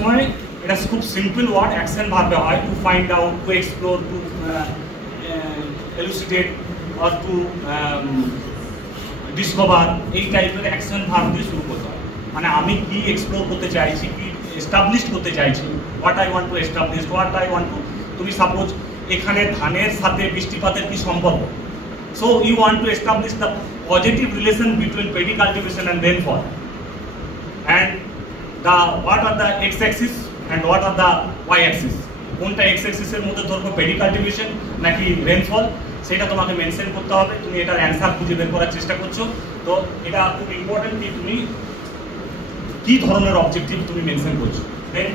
সবসময় এটা খুব সিম্পল ওয়ার্ড অ্যাকশন ভাবে হয়, to find out, to explore, to elucidate or to discover, এই টাইপের অ্যাকশন ভাব দিয়ে শুরু করতে হয়। মানে আমি কি এক্সপ্লোর করতে চাইছি, কি এস্টাবলিশ করতে চাইছি, what I want to establish, what I want to, তুমি সাপোজ এখানে ধানের সাথে বৃষ্টিপাতের কি সম্পর্ক, so you want to establish the positive relation between paddy cultivation and rainfall, and the what are the X axis and what are the Y axis, কোনটা X অ্যাক্সিসের মধ্যে ধরবো পেডি কাল্টিভেশন নাকি রেনফল, সেটা তোমাকে মেনশন করতে হবে। তুমি এটার অ্যান্সার খুঁজে বের করার চেষ্টা করছো, তো এটা খুব ইম্পর্টেন্ট কি তুমি কি ধরনের অবজেক্টিভ তুমি মেনশন করছো। দেন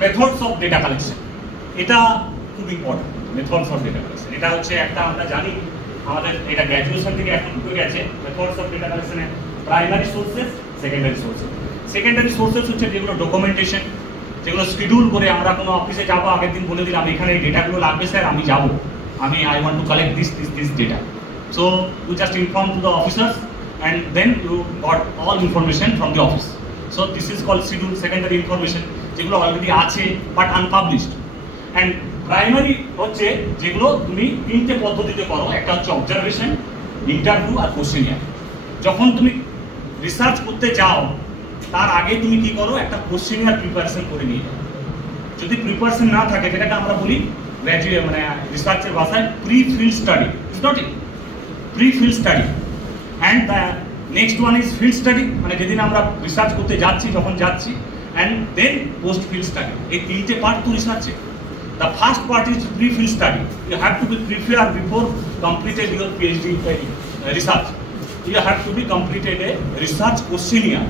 মেথডস অফ ডেটা কালেকশন, এটা খুব important. Methods of data collection এটা হচ্ছে একটা, আমরা জানি আমাদের এটা গ্র্যাজুয়েশন থেকে এখন ঢুকে গেছে। মেথডস অফ ডেটা কালেকশনে primary sources, secondary sources. Secondary sources হচ্ছে যেগুলো ডকুমেন্টেশন, যেগুলো শিডিউল করে আমরা কোনো অফিসে যাবো, আগের দিন বলে দিলাম এখানে এই ডেটাগুলো লাগবে স্যার, আমি যাবো, আমি I want to collect this data, so you just inform to the officers and then you got all information from the office. So this is called scheduled secondary information, যেগুলো অলরেডি আছে but unpublished. And primary হচ্ছে যেগুলো তুমি তিনটে পদ্ধতিতে করো, একটা হচ্ছে অবজারভেশন, ইন্টারভিউ আর কোশ্চেনিয়ার। যখন তুমি রিসার্চ করতে যাও তার আগে তুমি কি করো, একটা কোশ্চেনিয়ার প্রিপারেশন করে নিয়ে যাও। যদি প্রিপারেশন না থাকে, যেটাকে আমরা বলি গ্র্যাজুয়েট মানে রিসার্চের ভাষায় pre field study, it's not it, pre field study. And the next one is field study, মানে যেদিন আমরা রিসার্চ করতে যাচ্ছি, যখন যাচ্ছি, and then post field study. এই তিনটে পার্ট তো রিসার্চে। The first part is pre field study, you have to be prepare before completed your PhD research, you have to be completed a research questionnaire.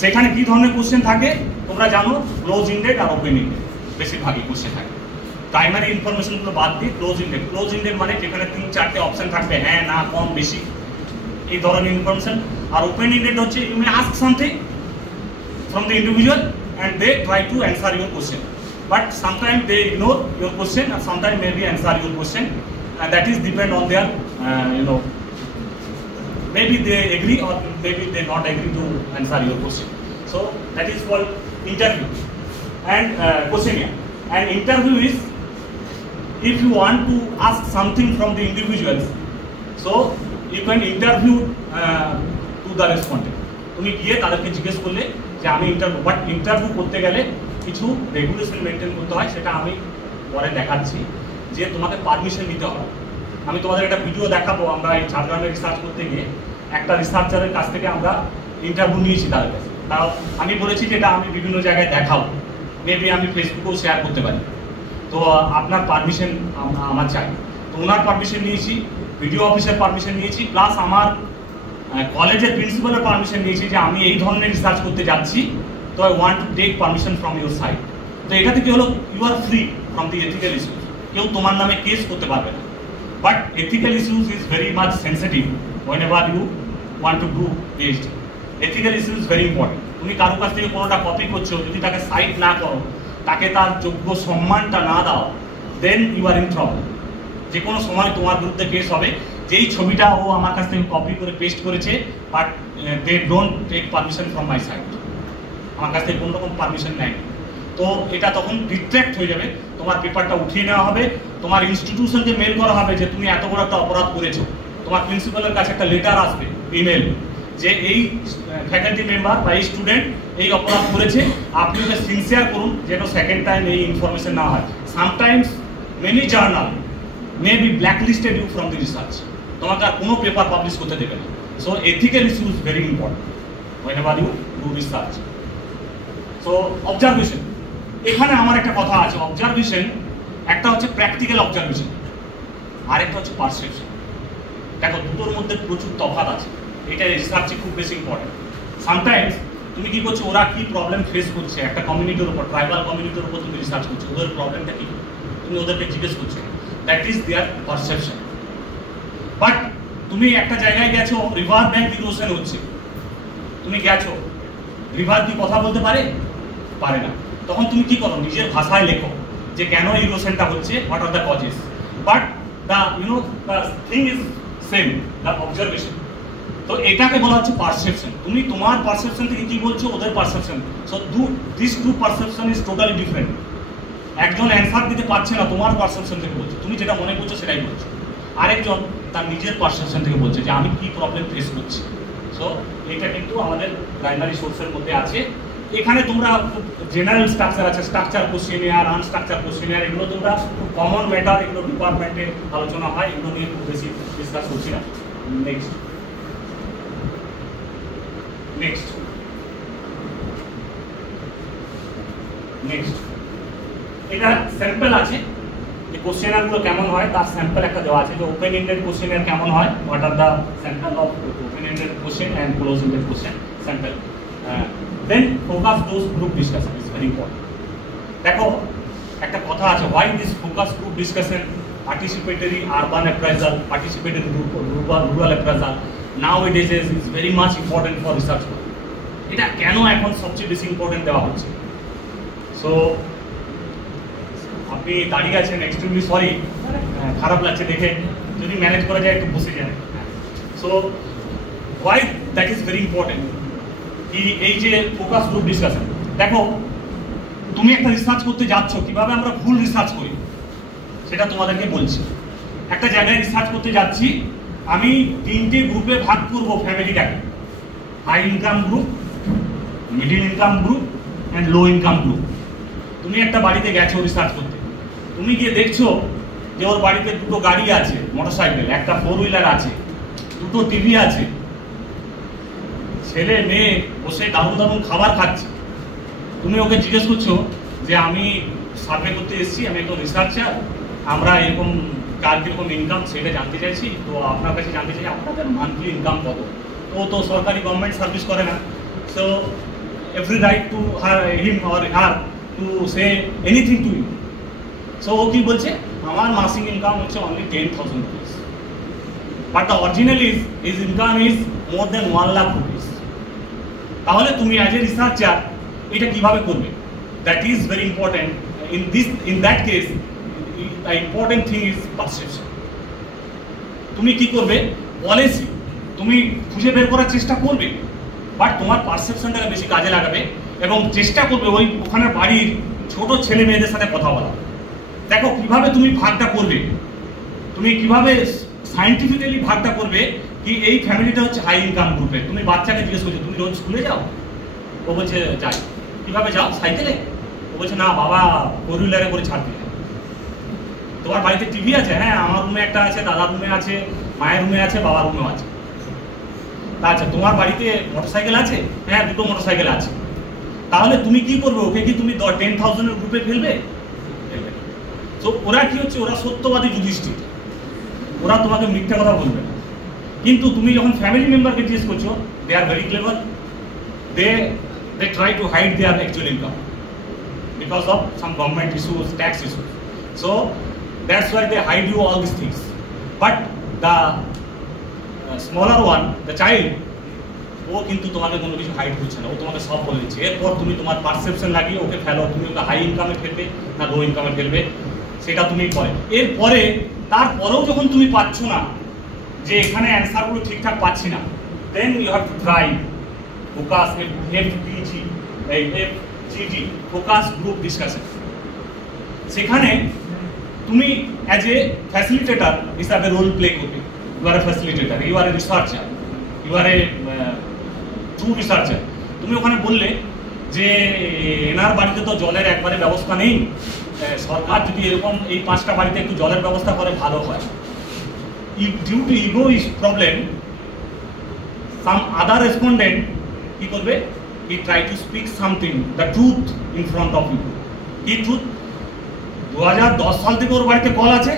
সেখানে কি ধরনের question থাকে তোমরা জানো, ক্লোজ ইন্ডেড আর ওপেন ইন্ডেড বেশিরভাগই question থাকে। Primary ইনফরমেশনগুলো বাদ দিয়ে ক্লোজ ইন্ডেড। ক্লোজ ইন্ডেড মানে যেখানে 3-4টে অপশন থাকবে, হ্যাঁ না কম বেশি, এই ধরনের ইনফরমেশন। আর ওপেন ইন্ডেড হচ্ছে you may ask something from the individual and they try to answer your question, but sometime they ignore your question আর sometime may be answer your question, and that is depend on their maybe they agree or maybe they not agree to answer your question. So that is called interview and questionnaire. And interview is if you want to ask something from the individuals, so you can interview to the respondent. তুমি গিয়ে তাদেরকে জিজ্ঞেস করলে যে আমি interview, but interview করতে গেলে কিছু রেগুলেশন মেনটেন করতে হয়, সেটা আমি পরে দেখাচ্ছি। যে তোমাকে পারমিশন নিতে হবে। আমি তোমাদের একটা ভিডিও দেখাবো, আমরা এই ঝাড়গ্রামে রিসার্চ করতে গিয়ে একটা রিসার্চারের কাছ থেকে আমরা ইন্টারভিউ নিয়েছি তাদের কাছে। তাও আমি বলেছি যে এটা আমি বিভিন্ন জায়গায় দেখাবো, মেবি আমি ফেসবুকেও শেয়ার করতে পারি, তো আপনার পারমিশন আমার চাই। তো ওনার পারমিশন নিয়েছি, ভিডিও অফিসের পারমিশন নিয়েছি, প্লাস আমার কলেজের প্রিন্সিপালের পারমিশন নিয়েছি যে আমি এই ধরনের রিসার্চ করতে যাচ্ছি, তো I want to take permission from your side. তো এটা থেকে হলো you are free from the ethical issues, কেউ তোমার নামে কেস করতে পারবে না। But ethical issues is very much sensitive whenever you want to do PhD. Ethical issue is very important. তুমি কারো কাছ থেকে কোনোটা কপি করছো, যদি তাকে সাইট না করো, তাকে তার যোগ্য সম্মানটা না দাও, then you are in trouble. যে কোনো সময় তোমার বিরুদ্ধে কেস হবে, যেই ছবিটা ও আমার কাছ থেকে কপি করে পেস্ট করেছে, but they don't take permission from my side, আমার কাছ থেকে কোনো রকম পারমিশন নেয়, তো এটা তখন ডিট্র্যাক্ট হয়ে যাবে, তোমার পেপারটা উঠিয়ে নেওয়া হবে, তোমার ইনস্টিটিউশনকে মেল করা হবে যে তুমি এত বড় একটা অপরাধ করেছো, তোমার প্রিন্সিপালের কাছে একটা লেটার আসবে, ইমেল, যে এই ফ্যাকাল্টি মেম্বার বা এই স্টুডেন্ট এই অপরাধ করেছে, আপনি ওকে সিনসিয়ার করুন যেন সেকেন্ড টাইম এই ইনফরমেশন না হয়। Sometimes many journal may be blacklisted you from the research, তোমাকে আর কোনো পেপার পাবলিশ করতে দেবে না। So ethical issue is very important whenever you do research. So observation, এখানে আমার একটা কথা আছে, অবজারভেশন একটা হচ্ছে প্র্যাকটিক্যাল অবজারভেশন, আরেকটা হচ্ছে পারসেপশন। দেখো দুটোর মধ্যে প্রচুর তফাৎ আছে, এটা রিসার্চে খুব বেশি ইম্পর্টেন্ট। সামটাইমস তুমি কি করছো, ওরা কি প্রবলেম ফেস করছে একটা কমিউনিটির উপর, ট্রাইবাল কমিউনিটির উপর তুমি রিসার্চ করছো, ওদের প্রবলেমটা কি, তুমি ওদেরকে জিজ্ঞেস করছো, দ্যাট ইজ দেয়ার পারসেপশন। বাট তুমি একটা জায়গায় গেছো, রিভার ব্যাংক ইরোশন হচ্ছে, তুমি গেছো, রিভার কি কথা বলতে পারে? পারে না। তখন তুমি কি করো, নিজের ভাষায় লেখো যে কেন ইরোশনটা হচ্ছে, what are the causes. But the the thing is same, the observation. তো এটাকে বলা হচ্ছে পারসেপশন। তুমি তোমার পারসেপশন থেকে কি বলছো, ওদের perception, so this two perception is totally different. একজন অ্যান্সার দিতে পারছে না, তোমার পারসেপশন থেকে বলছো, তুমি যেটা মনে করছো সেটাই বলছো। আরেকজন তার নিজের পারসেপশন থেকে বলছে যে আমি কি প্রবলেম ফেস করছি। সো এটা কিন্তু আমাদের প্রাইমারি সোর্সের মধ্যে আছে। এখানে তোমরা জেনারেল স্ট্রাকচার আছে, স্ট্রাকচার কোশ্চেনিয়ার, আনস্ট্রাকচার কোশ্চেনিয়ার, এগুলো তোমরা খুব কমন ম্যাটার, এগুলো ডিপার্টমেন্টে আলোচনা হয়, এগুলো নিয়ে খুব বেশি ডিসকাস করছি না। নেক্সট নেক্সট নেক্সট এটা স্যাম্পল আছে, যে কোশ্চেনারগুলো কেমন হয় তার স্যাম্পল একটা দেওয়া আছে, যে ওপেন এন্ডেড কোশ্চেনার কেমন হয়, what are the sample of open ended question and close ended question sample. Then focus group group discussion is very important. দেখো একটা কথা আছে, why this focus group discussion, participatory urban appraisal, participatory rural appraisal nowadays is very much important for research work. এটা কেন এখন সবচেয়ে বেশি important দেওয়া হচ্ছে? সো আপনি দাঁড়িয়ে আছেন, এক্সট্রিমলি সরি, খারাপ লাগছে দেখে, যদি ম্যানেজ করা যায় একটু বসে যায়। So why that is very important, কি এই যে ফোকাস গ্রুপ ডিসকাশন। দেখো তুমি একটা রিসার্চ করতে যাচ্ছ, কিভাবে আমরা ভুল রিসার্চ করি সেটা তোমাদেরকে বলছি। একটা জায়গায় রিসার্চ করতে যাচ্ছি, আমি 3টে গ্রুপে ভাগ করব ফ্যামিলিটাকে, high income group, middle income group and low income group. তুমি একটা বাড়িতে গেছো রিসার্চ করতে, তুমি গিয়ে দেখছো যে ওর বাড়িতে 2টো গাড়ি আছে, মোটরসাইকেল, একটা 4 হুইলার আছে, 2টো টিভি আছে, ছেলে মেয়ে বসে দারুণ দারুণ খাবার খাচ্ছে। তুমি ওকে জিজ্ঞেস করছো যে আমি সার্ভে করতে এসেছি, আমি একজন রিসার্চার, আমরা এরকম কার কীরকম ইনকাম সেটা জানতে চাইছি, তো আপনার কাছে জানতে চাই আপনাদের মান্থলি ইনকাম কত। ও তো সরকারি গভর্নমেন্ট সার্ভিস করে না, so every right to him or her to say anything to you. So ও কি বলছে, আমার মাসিক ইনকাম হচ্ছে only 10,000 rupees, but the original is income is more than 1 lakh rupees. তাহলে তুমি অ্যাজ এ রিসার্চার এটা কিভাবে করবে? That is very important. In that case the important thing is perception. তুমি কি করবে, পলিসি তুমি খুঁজে বের করার চেষ্টা করবে, বাট তোমার পারসেপশনটাকে বেশি কাজে লাগাবে এবং চেষ্টা করবে ওখানে বাড়ির ছোট ছেলে মেয়েদের সাথে কথা বলা। দেখো কিভাবে তুমি ভাগটা করবে, তুমি কিভাবে সায়েন্টিফিক্যালি ভাগটা করবে, কি এই ফ্যামিলিটা হচ্ছে হাই ইনকাম গ্রুপে। তুমি বাচ্চাকে জিজ্ঞেস করছো তুমি রোজ স্কুলে যাও, ও বলছে যাই। কিভাবে যাও, সাইকেলে? ও বলছে না বাবা 4 হুইলারে করে ছাড়তে। তোমার বাড়িতে টিভি আছে? হ্যাঁ আমার রুমে একটা আছে, দাদার রুমে আছে, মায়ের রুমে আছে, বাবার রুমেও আছে। আচ্ছা তোমার বাড়িতে মোটরসাইকেল আছে? হ্যাঁ 2টো মোটরসাইকেল আছে। তাহলে তুমি কি করবে, ওকে কি তুমি 10,000-এর গ্রুপে ফেলবে? তো ওরা কি হচ্ছে, ওরা সত্যবাদী যুধিষ্ঠির, ওরা তোমাকে মিথ্যা কথা বলবে না। কিন্তু তুমি যখন ফ্যামিলি মেম্বারকে জিজ্ঞেস করছো, they are very clever, they try to hide their actual income because of some government issues, tax issues. So that's why they hide you all these things. But the smaller one, the child, ও কিন্তু তোমাকে কোনো কিছু hide করছে না, ও তোমাকে সব বলে দিচ্ছে। এরপর তুমি তোমার পারসেপশন লাগিয়ে ওকে ফেলো, তুমি ওকে হাই ইনকামে ফেলবে না লো ইনকামে ফেলবে সেটা তুমি করে। এরপরে তারপরেও যখন তুমি পাচ্ছ না, যে এখানে অ্যান্সারগুলো ঠিকঠাক পাচ্ছি না, then you have to try focus, FGD, focus group discussion. সেখানে তুমি অ্যাজ এ ফ্যাসিলিটেটার হিসাবে রোল প্লে করবে। You are a facilitator, you are a researcher, you are a true researcher. তুমি ওখানে বললে যে এনার বাড়িতে তো জলের একবারে ব্যবস্থা নেই, সরকার যদি এরকম এই 5টা বাড়িতে একটু জলের ব্যবস্থা করে ভালো হয়। Due to ego is problem, some other respondent কি করবে, he try to speak something, the truth in front of you. কি ট্রুথ? 2010 সাল থেকে ওর বাড়িতে কল আছে,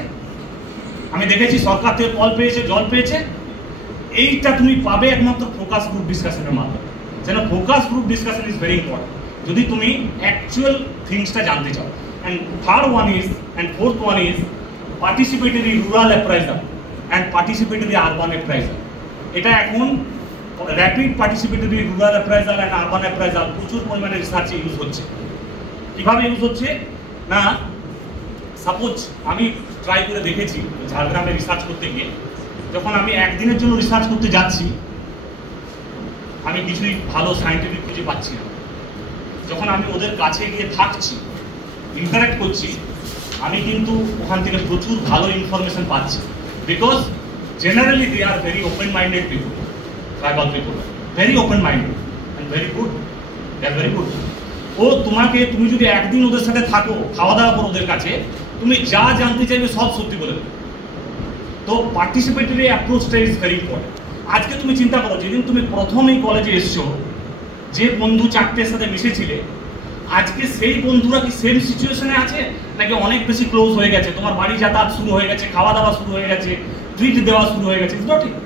আমি দেখেছি সরকার থেকে কল পেয়েছে, জল পেয়েছে। এইটা তুমি পাবে একমাত্র ফোকাস গ্রুপ ডিসকাশনের মাধ্যমে। যেন focus group discussion is very important যদি তুমি অ্যাকচুয়াল থিংসটা জানতে চাও। And fourth one is participatory rural appraisal and participatory urban appraisal. এটা এখন rapid participatory rural appraisal and urban appraisal প্রচুর পরিমাণে রিসার্চে ইউজ হচ্ছে। কীভাবে ইউজ হচ্ছে না, সাপোজ আমি ট্রাই করে দেখেছি ঝাড়গ্রামে রিসার্চ করতে গিয়ে, যখন আমি একদিনের জন্য রিসার্চ করতে যাচ্ছি, আমি কিছুই ভালো সায়েন্টিফিক খুঁজে পাচ্ছি না। যখন আমি ওদের কাছে গিয়ে থাকছি, ইন্টারাক্ট করছি, আমি কিন্তু ওখান থেকে প্রচুর ভালো ইনফরমেশন পাচ্ছি। Because generally they are very open minded people, tribal people, very open minded and very good, they are very good. ও তুমি যদি একদিন ওদের সাথে থাকো, খাওয়া দাওয়া করো ওদের কাছে, তুমি যা জানতে চাইবে সব সত্যি বলে দেবে। তো পার্টিসিপেটরি অ্যাপ্রোচটা ইজ ভেরি ইম্পর্টেন্ট। আজকে তুমি চিন্তা করো, যেদিন তুমি প্রথম এই কলেজে এসছো, যে বন্ধু চারটের সাথে মিশেছিলে, আজকে সেই বন্ধুরা কি সেম সিচুয়েশনে আছে, নাকি অনেক বেশি ক্লোজ হয়ে গেছে, তোমার বাড়ি যাতায়াত শুরু হয়ে গেছে, খাওয়া দাওয়া শুরু হয়ে গেছে, ট্রিট দেওয়া শুরু হয়ে গেছে? Is not it.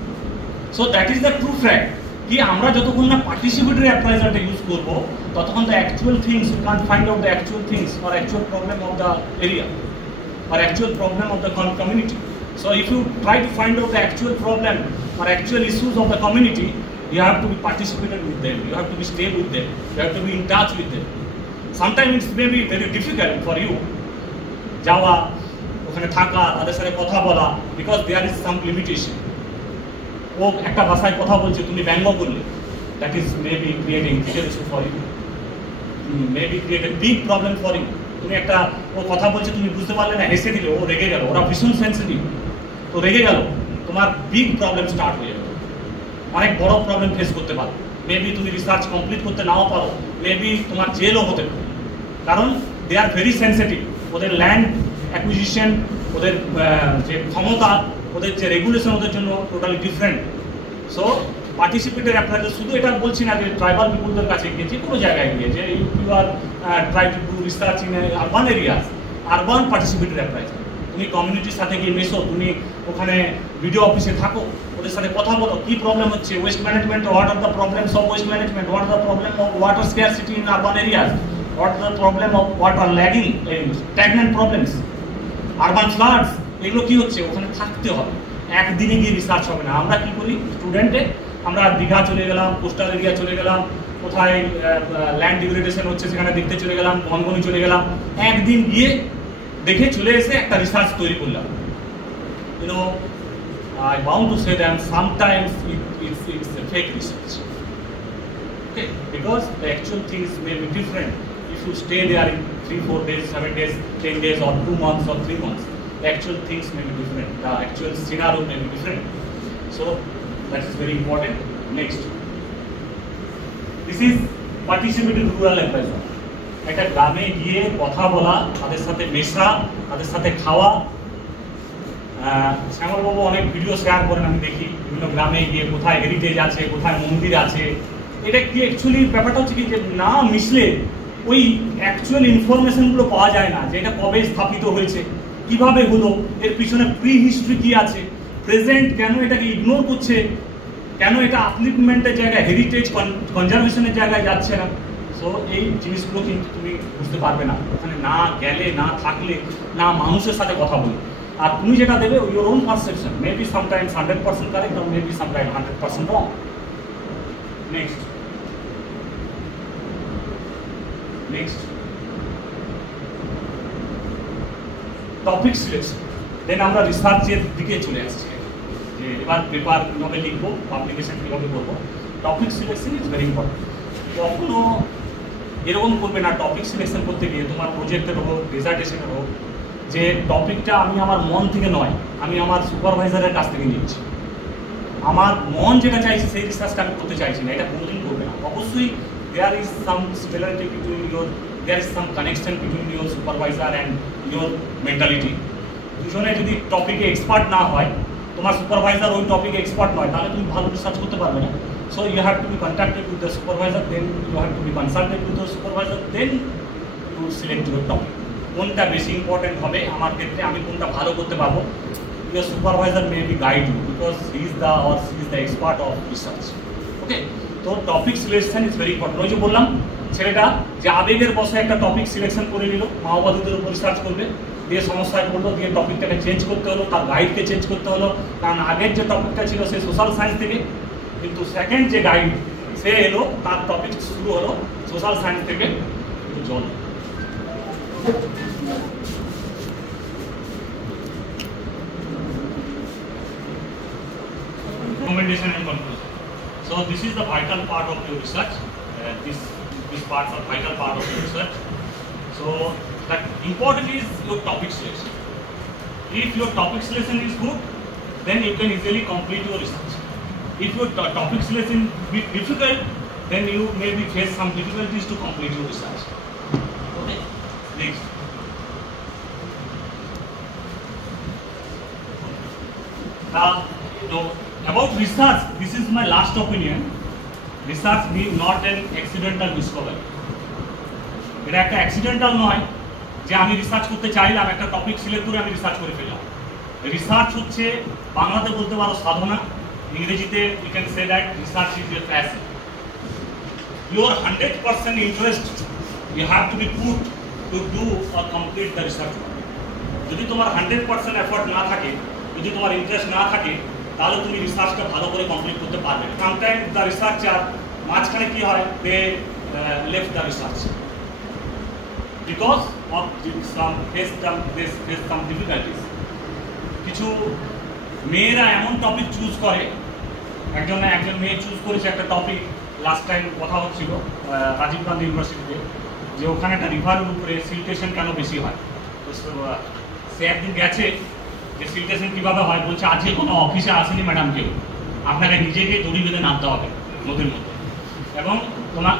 So that is the true fact কি আমরা যতক্ষণ না পার্টিসিপেটরি অ্যাপ্রাইজারটা ইউজ করবো, ততক্ষণ the actual things we can't find out the actual things or actual problem of the area or actual problem of the community. So if you try to find out the actual problem or actual issues of the community, you have to be participated with them, you have to be stay with them, you have to be in touch with them. Sometimes it may be very difficult for you যাওয়া, ওখানে থাকা, তাদের সাথে কথা বলা, because there is some limitation. ও একটা ভাষায় কথা বলছে, তুমি ব্যঙ্গ করলে, that is maybe creating bigger issue for you, maybe create a big problem for you. তুমি একটা ও কথা বলছে, তুমি বুঝতে পারলে না, হেসে দিলে, ও রেগে গেল, ওরা ভীষণ সেন্সিটিভ, তো রেগে গেল, তোমার বিগ প্রবলেম স্টার্ট হয়ে যাবে, অনেক বড় প্রবলেম ফেস করতে পারো। মেবি তুমি রিসার্চ কমপ্লিট করতে নাও পারো, মেবি তোমার জেলও হতে পারে, কারণ দে আর ভেরি সেন্সিটিভ। ওদের ল্যান্ড অ্যাকুইজিশন, ওদের যে ক্ষমতা, ওদের যে রেগুলেশন ওদের জন্য টোটালি ডিফারেন্ট। সো পার্টিসিপেটের অ্যাপ্রাইজার শুধু এটা বলছি না যে ট্রাইবাল পিপুলদের কাছে গিয়ে, যে কোনো জায়গায় গিয়ে, যে you are try to do research in urban areas, urban পার্টিসিপেটের অ্যাপ্রাইজার। তুমি কমিউনিটির সাথে গিয়ে মেশো, তুমি ওখানে বিডিও অফিসে থাকো, ওদের সাথে কথা বলো, কি প্রবলেম হচ্ছে waste management, what are the problems of waste management, what are the problem of water scarcity in urban areas, what are the problem of water lagging, stagnant problems, urban floods, এগুলো কি হচ্ছে, ওখানে থাকতে হবে। একদিনে গিয়ে research হবে না। আমরা কি করি স্টুডেন্টে, আমরা দীঘা চলে গেলাম, কোস্টাল এরিয়া চলে গেলাম, কোথায় ল্যান্ড ডিগ্রেডেশন হচ্ছে সেখানে দেখতে চলে গেলাম, গনগনি চলে গেলাম, একদিন গিয়ে দেখে চলে এসে একটা রিসার্চ তৈরি করলাম। You know, I bound to say that sometimes it's a fake research. Okay, because the actual things may be different if you stay there in 3-4 days, 7 days, 10 days or 2 months or 3 months. The actual things may be different, the actual scenario may be different. So that is very important. Next, this is participating rural advisor. একটা গ্রামে গিয়ে কথা বলা, তাদের সাথে মেশা, তাদের সাথে খাওয়া। শ্যামলবাবু অনেক ভিডিও শেয়ার করেন, আমি দেখি বিভিন্ন গ্রামে গিয়ে কোথায় হেরিটেজ আছে, কোথায় মন্দির আছে। এটা কি অ্যাকচুয়ালি ব্যাপারটা হচ্ছে কি, যে না মিশলে ওই অ্যাকচুয়াল ইনফরমেশনগুলো পাওয়া যায় না, যে এটা কবে স্থাপিত হয়েছে, কিভাবে হলো, এর পিছনে প্রি হিস্ট্রি কি আছে, প্রেজেন্ট কেন এটাকে ইগনোর করছে, কেন এটা আপলিফমেন্টের জায়গায়, হেরিটেজ কনজারভেশনের জায়গায় যাচ্ছে না। সো এই জিনিসগুলো কিন্তু তুমি বুঝতে পারবে না ওখানে না গেলে, না থাকলে, না মানুষের সাথে কথা বলে। আর তুমি যেটা দেবে your own perception, maybe sometimes 100% correct or maybe sometimes 100% wrong. Next, topic selection. দেন আমরা রিসার্চের দিকে চলে আসছি, যে এবার পেপার কীভাবে লিখবো, পাবলিকেশন কীভাবে করবো। Topic selection is very important. কখনো এরকম করবে না টপিক সিলেকশন করতে গিয়ে, তোমার প্রজেক্টের হোক, ডিজার্টেশনের হোক, যে টপিকটা আমি আমার মন থেকে নয়, আমি আমার সুপারভাইজারের কাছ থেকে নিচ্ছি, আমার মন যেটা চাইছে সেই রিসার্চটা আমি করতে চাইছি না, এটা কোনোদিন করবে না। অবশ্যই there is some similarity between your, there is some connection between your supervisor and your mentality. দুজনে যদি টপিকে এক্সপার্ট না হয়, তোমার সুপারভাইজার ওই টপিকে এক্সপার্ট নয়, তাহলে তুমি ভালো রিসার্চ করতে পারবে না। So you have to be contacted with the supervisor, then you have to be consulted with the supervisor, then you select your topic. কোনটা বেশি ইম্পর্টেন্ট হবে আমার ক্ষেত্রে, আমি কোনটা ভালো করতে পারবো, your supervisor may be guide you because he is the or she is the expert of research. Okay, তো topic selection is very important. ওই যে বললাম ছেলেটা যে আবেগের বসে একটা টপিক সিলেকশন করে নিল, মাওবাদীদের উপর রিসার্চ করবে, দিয়ে সমস্যায় পড়লো, দিয়ে টপিকটাকে চেঞ্জ করতে হলো, তার গাইডকে চেঞ্জ করতে হলো, কারণ আগের যে টপিকটা ছিল সে সোশ্যাল সায়েন্স থেকে, কিন্তু সেকেন্ড যে গাইড সে এলো, তার টপিক শুরু হলো সোশ্যাল সায়েন্স থেকে জল। Recommendation and conclusion. So this is the vital part of your research. These parts are vital part of your research. So that important is your topic selection. If your topic selection is good, then you can easily complete your research. If your topic selection is difficult, then you maybe face some difficulties to complete your research. Okay. Next. About research, this is my last opinion. Research is not an accidental discovery. এটা একটা accidental নয় যে আমি research করতে চাইলাম, একটা topic select করে আমি রিসার্চ করে ফেললাম। রিসার্চ হচ্ছে বাংলাতে বলতে পারো সাধনা, ইংরেজিতে you can say that research is a passion. Your 100% interest you have to be put to do or complete the research work. যদি তোমার 100% এফর্ট না থাকে, যদি তোমার ইন্টারেস্ট না থাকে, তাহলে তুমি রিসার্চটা ভালো করে কমপ্লিট করতে পারবে না। সামটাইমস দ্য রিসার্চার মাঝখানে কি হয়, they left the research because of some difficulties. কিছু মেয়েরা এমন টপিক চুজ করে, একজন মেয়ে চুজ করেছে একটা টপিক, লাস্ট টাইম কথা হচ্ছিল রাজীব গান্ধী ইউনিভার্সিটিতে, যে ওখানে একটা রিভারের উপরে সিলটেশন কেন বেশি হয়। তো সে একদিন গেছে যে সিলটেশন কীভাবে হয়, বলছে আজকে কোনো অফিসে আসেনি ম্যাডাম কেউ, আপনাকে নিজেকে দড়ি বেঁধে নামতে হবে নদীর মধ্যে, এবং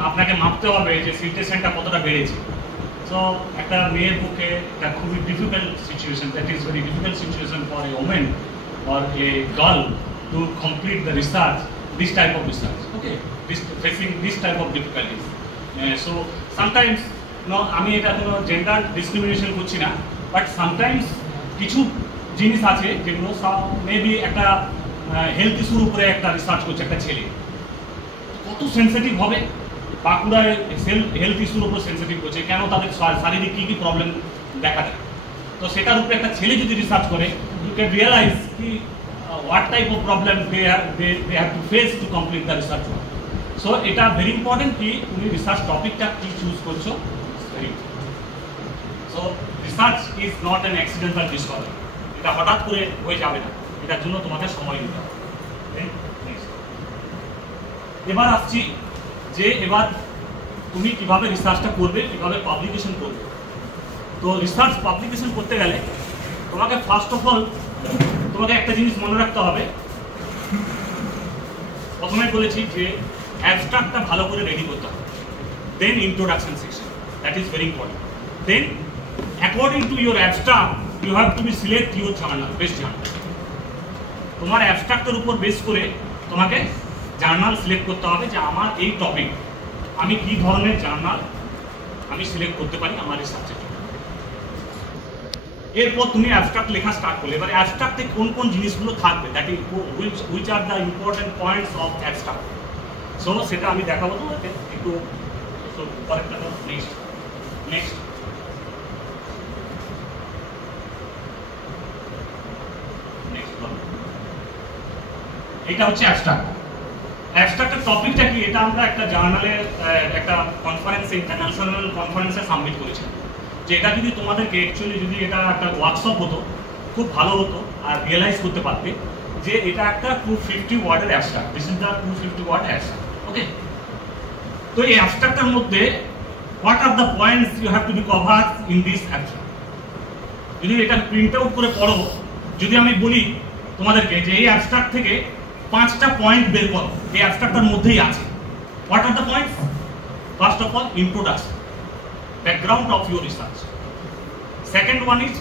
আপনাকে মাপতে হবে যে সিলটেশনটা কতটা বেড়েছে। সো একটা মেয়ের পক্ষে এটা খুবই difficult situation, that is very difficult situation for a women or a girl to complete the research, this type of research, okay, facing this type of difficulties. So sometimes আমি এটা কোনো জেন্ডার ডিসক্রিমিনেশন করছি না, but sometimes কিছু জিনিস আছে যেগুলো maybe একটা হেলথ ইস্যুর উপরে একটা রিসার্চ করছে একটা ছেলে, কত সেন্সিটিভ হবে, বাঁকুড়ায় হেলথ ইস্যুর উপর সেন্সিটিভ করছে, কেন তাদের শারীরিক কী কী প্রবলেম দেখা দেয়। তো সেটার উপরে একটা ছেলে যদি রিসার্চ করে, you can realize what type of problem they have to face to complete the research work. So এটা very important কি তুমি রিসার্চ টপিকটা কি চুজ করছো। So research is not an accidental discovery. এটা হঠাৎ করে হয়ে যাবে না, এটার জন্য তোমাদের সময় নিতে হবে। এবার আসছি যে এবার তুমি কিভাবে রিসার্চটা করবে, কিভাবে পাবলিকেশন করবে। তো রিসার্চ পাবলিকেশন করতে গেলে তোমাকে ফার্স্ট অফ অল তোমাকে একটা জিনিস মনে রাখতে হবে। প্রথমে বলেছি যে অ্যাবস্ট্রাক্টটা ভালো করে রেডি করতে হবে, then introduction section, that is very important. Then according to your abstract you have to be select your journal, best journal. তোমার অ্যাবস্ট্রাক্টের উপর বেস করে তোমাকে জার্নাল সিলেক্ট করতে হবে যে আমার এই টপিক, আমি কী ধরনের জার্নাল আমি সিলেক্ট করতে পারি আমার রিসার্চের জন্য। এরপর তুমি অ্যাবস্ট্রাক্ট লেখা স্টার্ট করলে, এবার অ্যাবস্ট্রাক্টে কোন কোন জিনিসগুলো থাকবে, that is which are the important points of abstract. So সেটা আমি দেখাবো তোমাকে একটু পরেরটা। নেক্সট এটা হচ্ছে অ্যাবস্ট্রাক্ট। অ্যাবস্ট্রাক্টের টপিকটা কি, এটা আমরা একটা জার্নালের একটা কনফারেন্সে, ইন্টারন্যাশনাল কনফারেন্সে সাবমিট করেছিলাম। যে এটা যদি তোমাদেরকে অ্যাকচুয়ালি যদি এটা একটা ওয়ার্কশপ হতো খুব ভালো হতো, আর রিয়েলাইজ করতে পারতে যে এটা একটা 250 ওয়ার্ডের abstract, this is the 250 word abstract, okay. তো এই অ্যাবস্ট্রাক্টের মধ্যে what are the points you have to be cover in this abstract. যদি এটা প্রিন্ট আউট করে পড়ো, যদি আমি বলি তোমাদেরকে যে এই অ্যাবস্ট্রাক্ট থেকে 5টা পয়েন্ট বের করো, এই অ্যাবস্ট্রাক্টের মধ্যেই আছে। What are the points? First of all introduction, background of your research. Second one is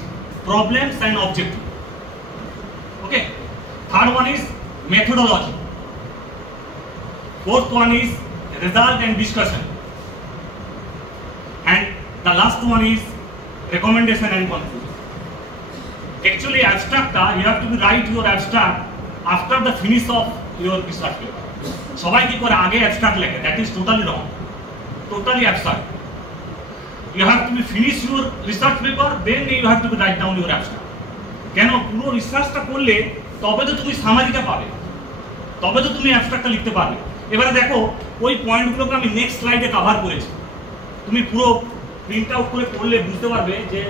problems and objective, okay. Third one is methodology. Fourth one is result and discussion, and the last one is recommendation and conclusion. Actually abstract you have to write your abstract after the finish of your research paper. সবাই কি করে আগে abstract লেখে, that is totally wrong, totally absurd. You have to be finish your research paper, then you have to be write down your abstract. কেন? পুরো রিসার্চটা করলে তবে তো তুমি সামারিটা পাবে, তবে তো তুমি অ্যাবস্ট্রাক্টটা লিখতে পারবে। এবারে দেখো ওই পয়েন্টগুলোকে আমি নেক্সট স্লাইডে কভার করেছি, তুমি পুরো প্রিন্ট আউট করে পড়লে বুঝতে পারবে যে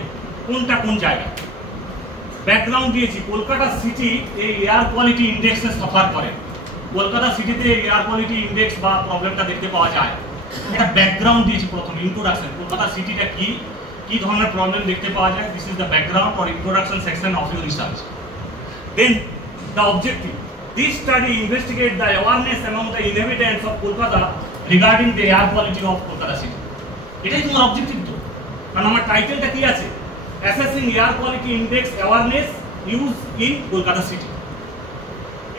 কোনটা কোন জায়গা। ব্যাকগ্রাউন্ড দিয়েছি, কলকাতা সিটি এই এয়ার কোয়ালিটি ইন্ডেক্সে সাফার করে, কলকাতা সিটিতে এয়ার কোয়ালিটি ইন্ডেক্স বা প্রবলেমটা দেখতে পাওয়া যায়? একটা ব্যাকগ্রাউন্ড দিয়েছি প্রথমে, ইন্ট্রোডাকশন, কলকাতা সিটিটা কি ধরনের প্রবলেম দেখতে পাওয়া যায়, this is the background or introduction section of your research. Then the objective, this study investigate the awareness among the inhabitants of Kolkata regarding the air quality of Kolkata city. এটাই তোমার objective তো, কারণ আমার টাইটেলটা কি আছে, assessing air quality index awareness use in Kolkata city.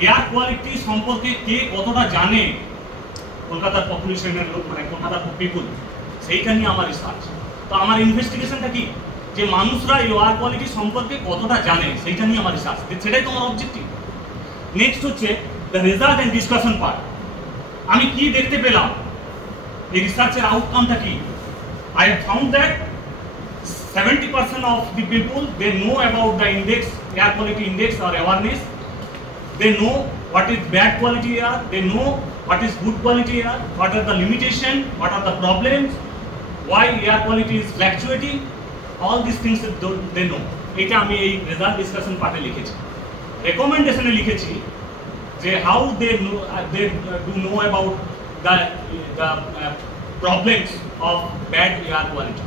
Air quality সম্পর্কে কে কতটা জানে কলকাতার পপুলেশনের লোক, মানে কলকাতার পিপুল, সেইটা নিয়ে আমার রিসার্চ। তো আমার ইনভেস্টিগেশনটা কি, যে মানুষরা এয়ার কোয়ালিটি সম্পর্কে কতটা জানে সেইটা নিয়ে আমার রিসার্চ, সেটাই তোমার অবজেক্টিভ। নেক্সট হচ্ছে the result and discussion part. আমি কি দেখতে পেলাম, এই রিসার্চের আউটকামটা কি? I have found that 70% of the people, they know about the index, air quality index or awareness. They know what is bad quality air, they know what is good quality air, what are the limitation, what are the problems, why air quality is fluctuating, all these things they know. এটা আমি এই result discussion পার্টে লিখেছি। রেকমেন্ডেশনে লিখেছি যে how they do know about the problems of bad air quality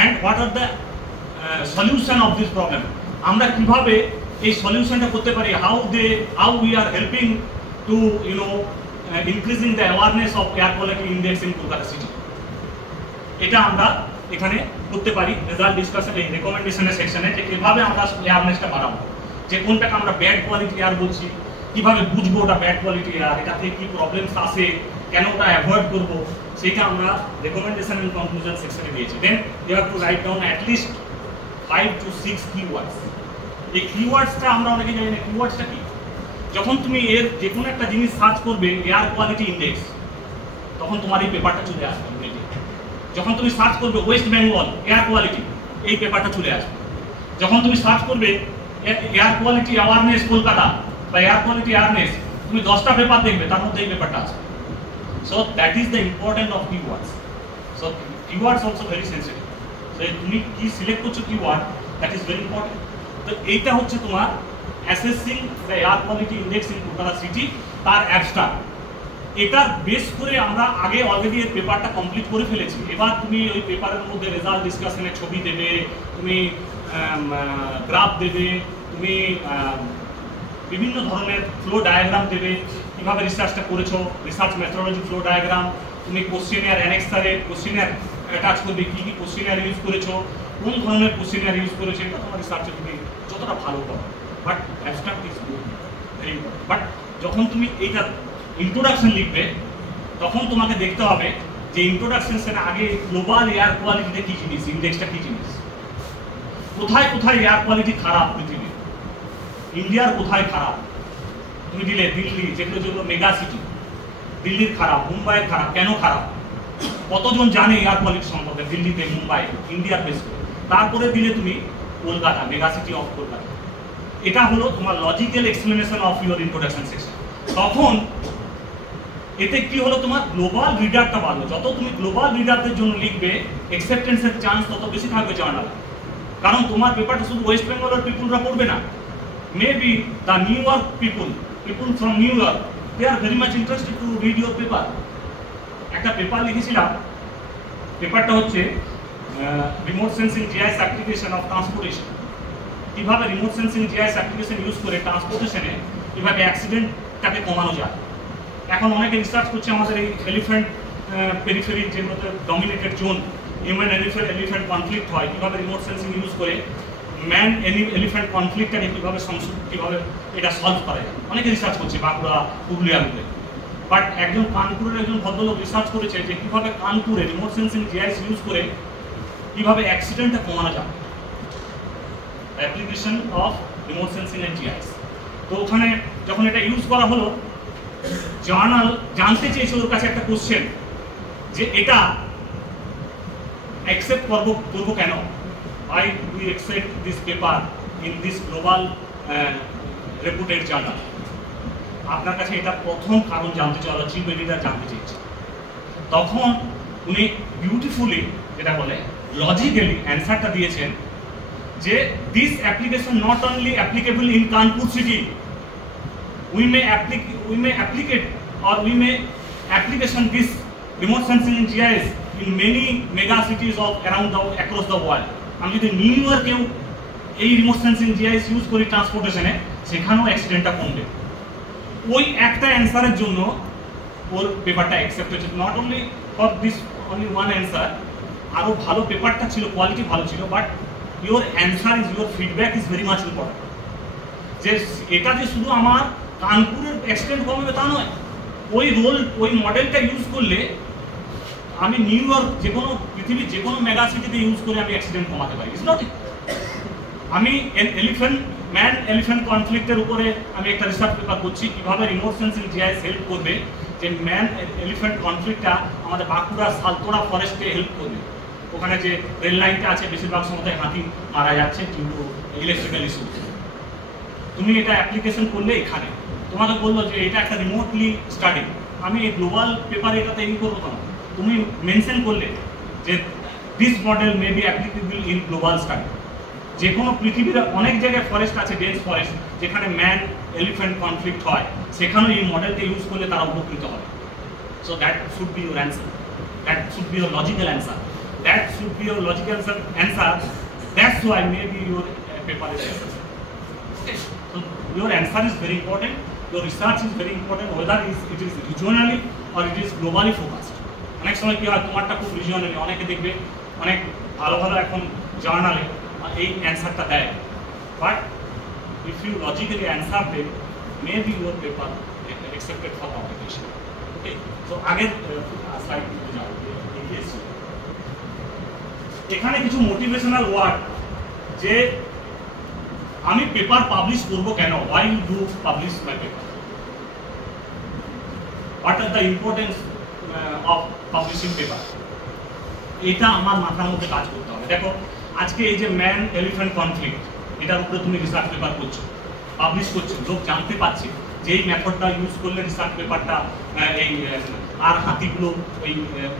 and what are the solution of this problem, আমরা কিভাবে এই সলিউশনটা করতে পারি, how we are helping to increasing the awareness of air quality index in Kolkata city। এটা আমরা এখানে করতে পারি রেজাল্ট ডিসকাশন, এই রেকমেন্ডেশনের সেকশনে, যে কিভাবে আমরা অ্যাওয়ারনেসটা বাড়াবো, যে কোনটাকে আমরা ব্যাড কোয়ালিটি এয়ার বলছি, কিভাবে বুঝবো ওটা ব্যাড কোয়ালিটি এয়ার, এটাতে কি প্রবলেমস আসে, কেন ওটা অ্যাভয়েড করবো, সেটা আমরা রেকমেন্ডেশন এন্ড কনক্লুশন সেকশনে দিয়েছি। Then you have to write down at least 5 to 6 keywords. এই কিওয়ার্ডসটা আমরা অনেকে জানি না কিওয়ার্ডসটা কি। যখন তুমি এর যে কোনো একটা জিনিস সার্চ করবে এয়ার কোয়ালিটি ইন্ডেক্স, তখন তোমার এই পেপারটা চলে আসবে। যখন তুমি সার্চ করবে ওয়েস্ট বেঙ্গল এয়ার কোয়ালিটি, এই পেপারটা চলে আসবে। যখন তুমি সার্চ করবে এয়ার কোয়ালিটি অ্যাওয়ারনেস কলকাতা বা এয়ার কোয়ালিটি অ্যাওয়ারনেস, তুমি 10টা পেপার দেখবে, তার মধ্যে এই পেপারটা আছে। So that is the important of keywords. So keywords also very sensitive. So তুমি কি সিলেক্ট করছো keyword, that is very important. তো এইটা হচ্ছে তোমার assessing the air quality index in Kolkata city, তার অ্যাবস্ট্রাক্ট। এটার বেস করে আমরা আগে অলরেডি এর পেপারটা কমপ্লিট করে ফেলেছি। এবার তুমি ওই পেপারের মধ্যে রেজাল্ট ডিসকাশনের ছবি দেবে, তুমি গ্রাফ দেবে, তুমি বিভিন্ন ধরনের ফ্লো ডায়াগ্রাম দেবে, কীভাবে রিসার্চটা করেছো, রিসার্চ মেথোডোলজি ফ্লো ডায়াগ্রাম, তুমি কোশ্চেনিয়ার অ্যানেক্সারে কোশ্চেনিয়ার অ্যাটাচ করবে, কী কী কোশ্চেনিয়ার ইউজ করেছো, কোন ধরনের কোশ্চেনিয়ার ইউজ করেছো, এটা তোমার রিসার্চে তুমি যতটা ভালো করো। But abstract is good, very important. But যখন তুমি এইটা ইন্ট্রোডাকশন লিখবে, তখন তোমাকে দেখতে হবে যে ইন্ট্রোডাকশনের আগে গ্লোবাল এয়ার কোয়ালিটিটা কী জিনিস, ইন্ডেক্সটা কী জিনিস, কোথায় কোথায় এয়ার কোয়ালিটি খারাপ পৃথিবীর, ইন্ডিয়ার কোথায় খারাপ, তুমি দিলে দিল্লি, যেগুলো যেগুলো মেগা সিটি, দিল্লির খারাপ, মুম্বাইয়ের খারাপ, কেন খারাপ, কতজন জানে এয়ার কোয়ালিটি সম্পর্কে দিল্লিতে, মুম্বাই, ইন্ডিয়ার বেস করে। তারপরে দিলে তুমি Kolkata, mega city of Kolkata. এটা হলো তোমার logical explanation of your introduction section. তখন এতে কি হলো, তোমার গ্লোবাল রিডারটা বাড়লো। যত তুমি গ্লোবাল রিডারদের জন্য লিখবে, অ্যাকসেপ্টেন্সের চান্স তত বেশি থাকবে জার্নাল। কারণ তোমার পেপারটা শুধু ওয়েস্ট বেঙ্গলের পিপুলরা পড়বে না, maybe the New York people from New York, they are very much interested to read your paper. একটা পেপার লিখেছিলাম, পেপারটা হচ্ছে remote sensing GIS application of transportation. কীভাবে remote sensing GIS application use করে ট্রান্সপোর্টেশনে কীভাবে অ্যাক্সিডেন্টটাকে কমানো যায়। এখন অনেকে রিসার্চ করছে আমাদের এই এলিফ্যান্ট পেরিফেরি, যেগুলোতে dominated zone, human elephant conflict হয়, কীভাবে রিমোট সেন্সিং ইউজ করে ম্যান এলিফ্যান্ট কনফ্লিক্টটাকে কীভাবে এটা সলভ করা যায়। অনেকে রিসার্চ করছে বাঁকুড়া, পুরুলিয়ার মধ্যে। বাট কানপুরের একজন ভদ্রলোক রিসার্চ করেছে যে কীভাবে কানপুরে রিমোট সেন্সিং জিআইএস ইউজ করে কীভাবে অ্যাক্সিডেন্টটা কমানো যায়, application of remote sensing and GIS. তো ওখানে যখন এটা ইউজ করা হলো, জার্নাল জানতে চেয়েছে ওর কাছে একটা কোশ্চেন, যে এটা অ্যাকসেপ্ট করবো কেন, why we accept this paper in this global reputed journal। আপনার কাছে এটা প্রথম কারণ জানতে চাওয়া, চিফ এডিটর জানতে চেয়েছে। তখন উনি বিউটিফুলি, যেটা বলে লজিক্যালি অ্যান্সারটা দিয়েছেন যে this application not only applicable in Kanpur city, we may applicate or we may application this remote sensing in GIS in many mega cities of across the world. আমি যদি নিউ ইয়র্কেও এই রিমোট সেন্সিং জিআইএস ইউজ করি ট্রান্সপোর্টেশনে, সেখানেও অ্যাক্সিডেন্টটা কমবে। ওই একটা অ্যান্সারের জন্য ওর পেপারটা accepted, not only for this only one answer, আরও ভালো পেপারটা ছিল, কোয়ালিটি ভালো ছিল, but your answer is your feedback is very much important. যে এটা যে শুধু আমার কানপুরের অ্যাক্সিডেন্ট কমাবে তা নয়, ওই মডেলটা ইউজ করলে আমি নিউ ইয়র্ক যে কোনো পৃথিবীর যে কোনো মেগা সিটিতে ইউজ করে আমি অ্যাক্সিডেন্ট কমাতে পারি। ইটস নট ইট। আমি ম্যান এলিফ্যান্ট কনফ্লিক্টের উপরে আমি একটা রিসার্চ পেপার করছি, কীভাবে রিমোট সেন্সিং জিআইএস হেল্প করবে যে ম্যান এলিফ্যান্ট কনফ্লিক্টটা আমাদের বাঁকুড়া সালতোরা ফরেস্টে হেল্প করবে। ওখানে যে রেল লাইনটা আছে বেশিরভাগ সময় হাতি মারা যাচ্ছে কিন্তু ইলেকট্রিক্যাল ইস্যু। তুমি এটা অ্যাপ্লিকেশন করলে এখানে তোমাকে বললো যে এটা একটা রিমোটলি স্টাডি, আমি এই গ্লোবাল পেপারে এটা তৈরি করবো না, তুমি মেনশন করলে যে this model may be applicable in global study. যে কোনো পৃথিবীর অনেক জায়গায় ফরেস্ট আছে, ডেন্স ফরেস্ট, যেখানে ম্যান এলিফ্যান্ট কনফ্লিক্ট হয়, সেখানেও এই মডেলকে ইউজ করলে তারা উপকৃত হয়। So that should be your answer, that should be your logical answer, that should be your logical answer, that's why May be your paper is successful. Okay, so your answer is very important, your research is very important, whether it is regionally or it is globally focused. অনেক সময় কি হয়, তোমারটা খুব রিজিওনালি, অনেকে দেখবে অনেক ভালো ভালো এখন জার্নালে এই অ্যান্সারটা দেয়, but if you logically answer then may be your paper accepted for publication. Okay, তো আগের স্লাইড যাও, এখানে কিছু মোটিভেশনাল ওয়ার্ড যে আমি পেপার পাবলিশ করব কেন, why you do publish my paper, what are the importance of publishing paper, এটা আমার মাথার মধ্যে কাজ করতে হবে। দেখো আজকে এই যে ম্যান এলিফ্যান্ট কনফ্লিক্ট, এটার উপরে তুমি রিসার্চ পেপার করছো, পাবলিশ করছো, লোক জানতে পারছে যে এই মেথডটা ইউজ করলে রিসার্চ পেপারটা এই আর হাতিগুলো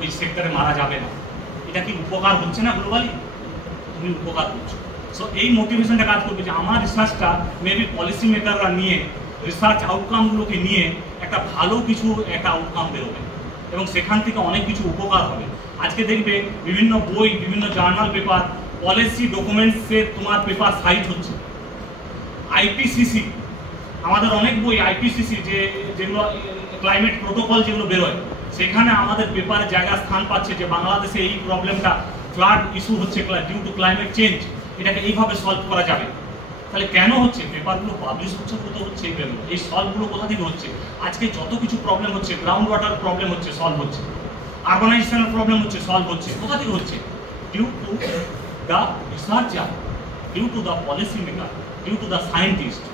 ওই সেক্টরে মারা যাবে না। এটা কি উপকার হচ্ছে না গ্লোবালি? তুমি উপকার করছো। সো এই মোটিভেশনটা কাজ করবে যে আমার রিসার্চটা মেবি পলিসি মেকাররা নিয়ে রিসার্চ আউটকামগুলোকে নিয়ে একটা ভালো কিছু একটা আউটকাম বেরোবে এবং সেখান থেকে অনেক কিছু উপকার হবে। আজকে দেখবে বিভিন্ন বই, বিভিন্ন জার্নাল পেপার, পলিসি ডকুমেন্টসে তোমার পেপার সাইট হচ্ছে। আইপিসিসি, আমাদের অনেক বই আইপিসিসি যেগুলো ক্লাইমেট প্রোটোকল যেগুলো বেরোয়, সেখানে আমাদের পেপারে জায়গা স্থান পাচ্ছে যে বাংলাদেশে এই প্রবলেমটা ফ্লাড ইস্যু হচ্ছে ডিউ টু ক্লাইমেট চেঞ্জ, এটাকে এইভাবে সলভ করা যাবে। তাহলে কেন হচ্ছে? পেপারগুলো পাবলিশ হচ্ছে, কোথাও হচ্ছে এই সলভগুলো কোথা থেকে হচ্ছে? আজকে যত কিছু প্রবলেম হচ্ছে, গ্রাউন্ড ওয়াটার প্রবলেম হচ্ছে, সলভ হচ্ছে, আরবানাইজেশনের প্রবলেম হচ্ছে, সলভ হচ্ছে, কোথা থেকে হচ্ছে? Due to the researcher, due to the policy maker, due to the scientist.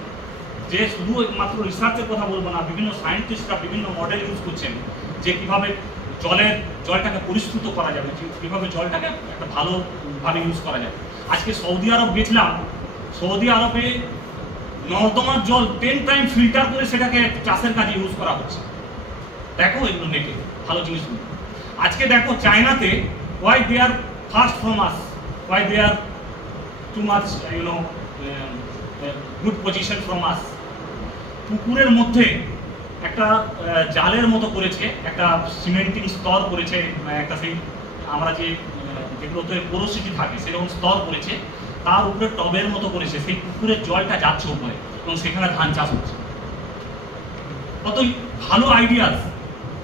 যে শুধু মাত্র রিসার্চের কথা বলবো না, বিভিন্ন সায়েন্টিস্টরা বিভিন্ন মডেল ইউজ করছেন যে কীভাবে জলটাকে পরিশ্রুত করা যাবে, কীভাবে জলটাকে একটা ভালোভাবে ইউজ করা যাবে। আজকে সৌদি আরব গেছিলাম, সৌদি আরবে নর্দমার জল 10 টাইম ফিল্টার করে সেটাকে চাষের কাজে ইউজ করা হচ্ছে। দেখো এগুলো নেটে ভালো জিনিসগুলো। আজকে দেখো চায়নাতে, why they are first from us, why they are too much good position from us. পুকুরের মধ্যে একটা জালের মতো করেছে, একটা সিমেন্টিং স্তর করেছে, একটা সেই আমরা যেগুলোতে পোরোসিটি থাকে সেরকম স্তর করেছে, তার উপরে টবের মতো করেছে, সেই পুকুরের জলটা যাচ্ছে উপরে এবং সেখানে ধান চাষ হচ্ছে। কত ভালো আইডিয়াস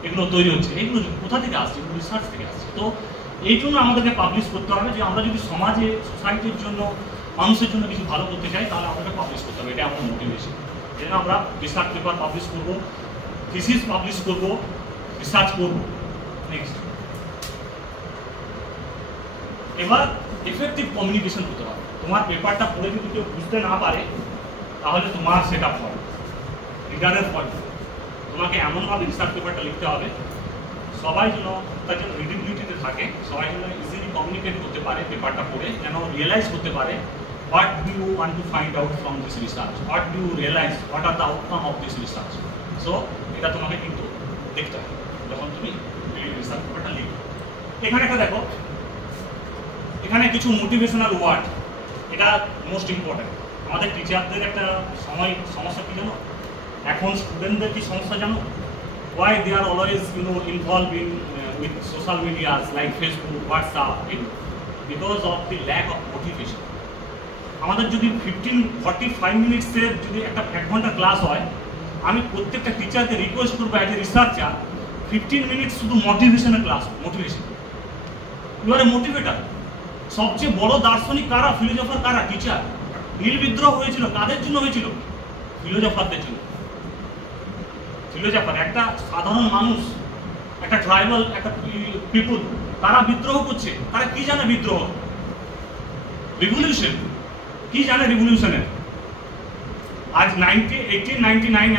এগুলো তৈরি হচ্ছে। এগুলো কোথা থেকে আসছে? এগুলো রিসার্চ থেকে আসছে। তো এই জন্য আমাদেরকে পাবলিশ করতে হবে যে আমরা যদি সমাজে, সোসাইটির জন্য, মানুষের জন্য কিছু ভালো করতে চাই, তাহলে আমাদেরকে পাবলিশ করতে হবে। এটা আমার মোটিভেশন। এই জন্য আমরা রিসার্চ পেপার পাবলিশ করবো, থিসিস পাবলিশ করবো, রিসার্চ করবো। নেক্সট, এবার এফেক্টিভ কমিউনিকেশন হতে হবে। তোমার পেপারটা পড়ে যদি কেউ বুঝতে না পারে, তাহলে তোমার সেটা ফল্ট, রিডারের ফল্ট। তোমাকে এমনভাবে রিসার্চ পেপারটা লিখতে হবে সবাই যেন তার জন্য রিডিবিলিটিতে থাকে, সবাই যেন ইজিলি কমিউনিকেট করতে পারে পেপারটা পড়ে, যেন রিয়েলাইজ করতে পারে what do you want to find out from this research, what do you realize, what are the outcome of this research. So এটা তোমাকে কিন্তু দেখতে হবে যখন তুমি রিসার্চ পেপারটা লিখবে। এখানে একটা দেখো, এখানে কিছু মোটিভেশনাল ওয়ার্ড, এটা মোস্ট ইম্পর্টেন্ট। আমাদের টিচারদের একটা সমস্যা কি জানো, এখন স্টুডেন্টদের কি সমস্যা জানো? Why they are always involved in with social medias like Facebook, WhatsApp, because of the lack of motivation. আমাদের যদি 45 মিনিটসের যদি একটা 1 ঘন্টা ক্লাস হয়, আমি প্রত্যেকটা টিচারকে রিকোয়েস্ট করবো অ্যাজ এ রিসার্চার 15 মিনিটস শুধু মোটিভেশনের class. Motivation, you are a motivator. সবচেয়ে বড় দার্শনিক কারা, ফিলোজফার কারা? টিচার। নীল বিদ্রোহ হয়েছিল কাদের জন্য হয়েছিল? ফিলোজফারদের জন্য। ফিলোজফার একটা সাধারণ মানুষ, একটা ট্রাইবাল একটা পিপুল, তারা বিদ্রোহ করছে। তারা কি জানে বিদ্রোহ? রিভলিউশন। কি জানে রিভলিউশনের? আজ 1899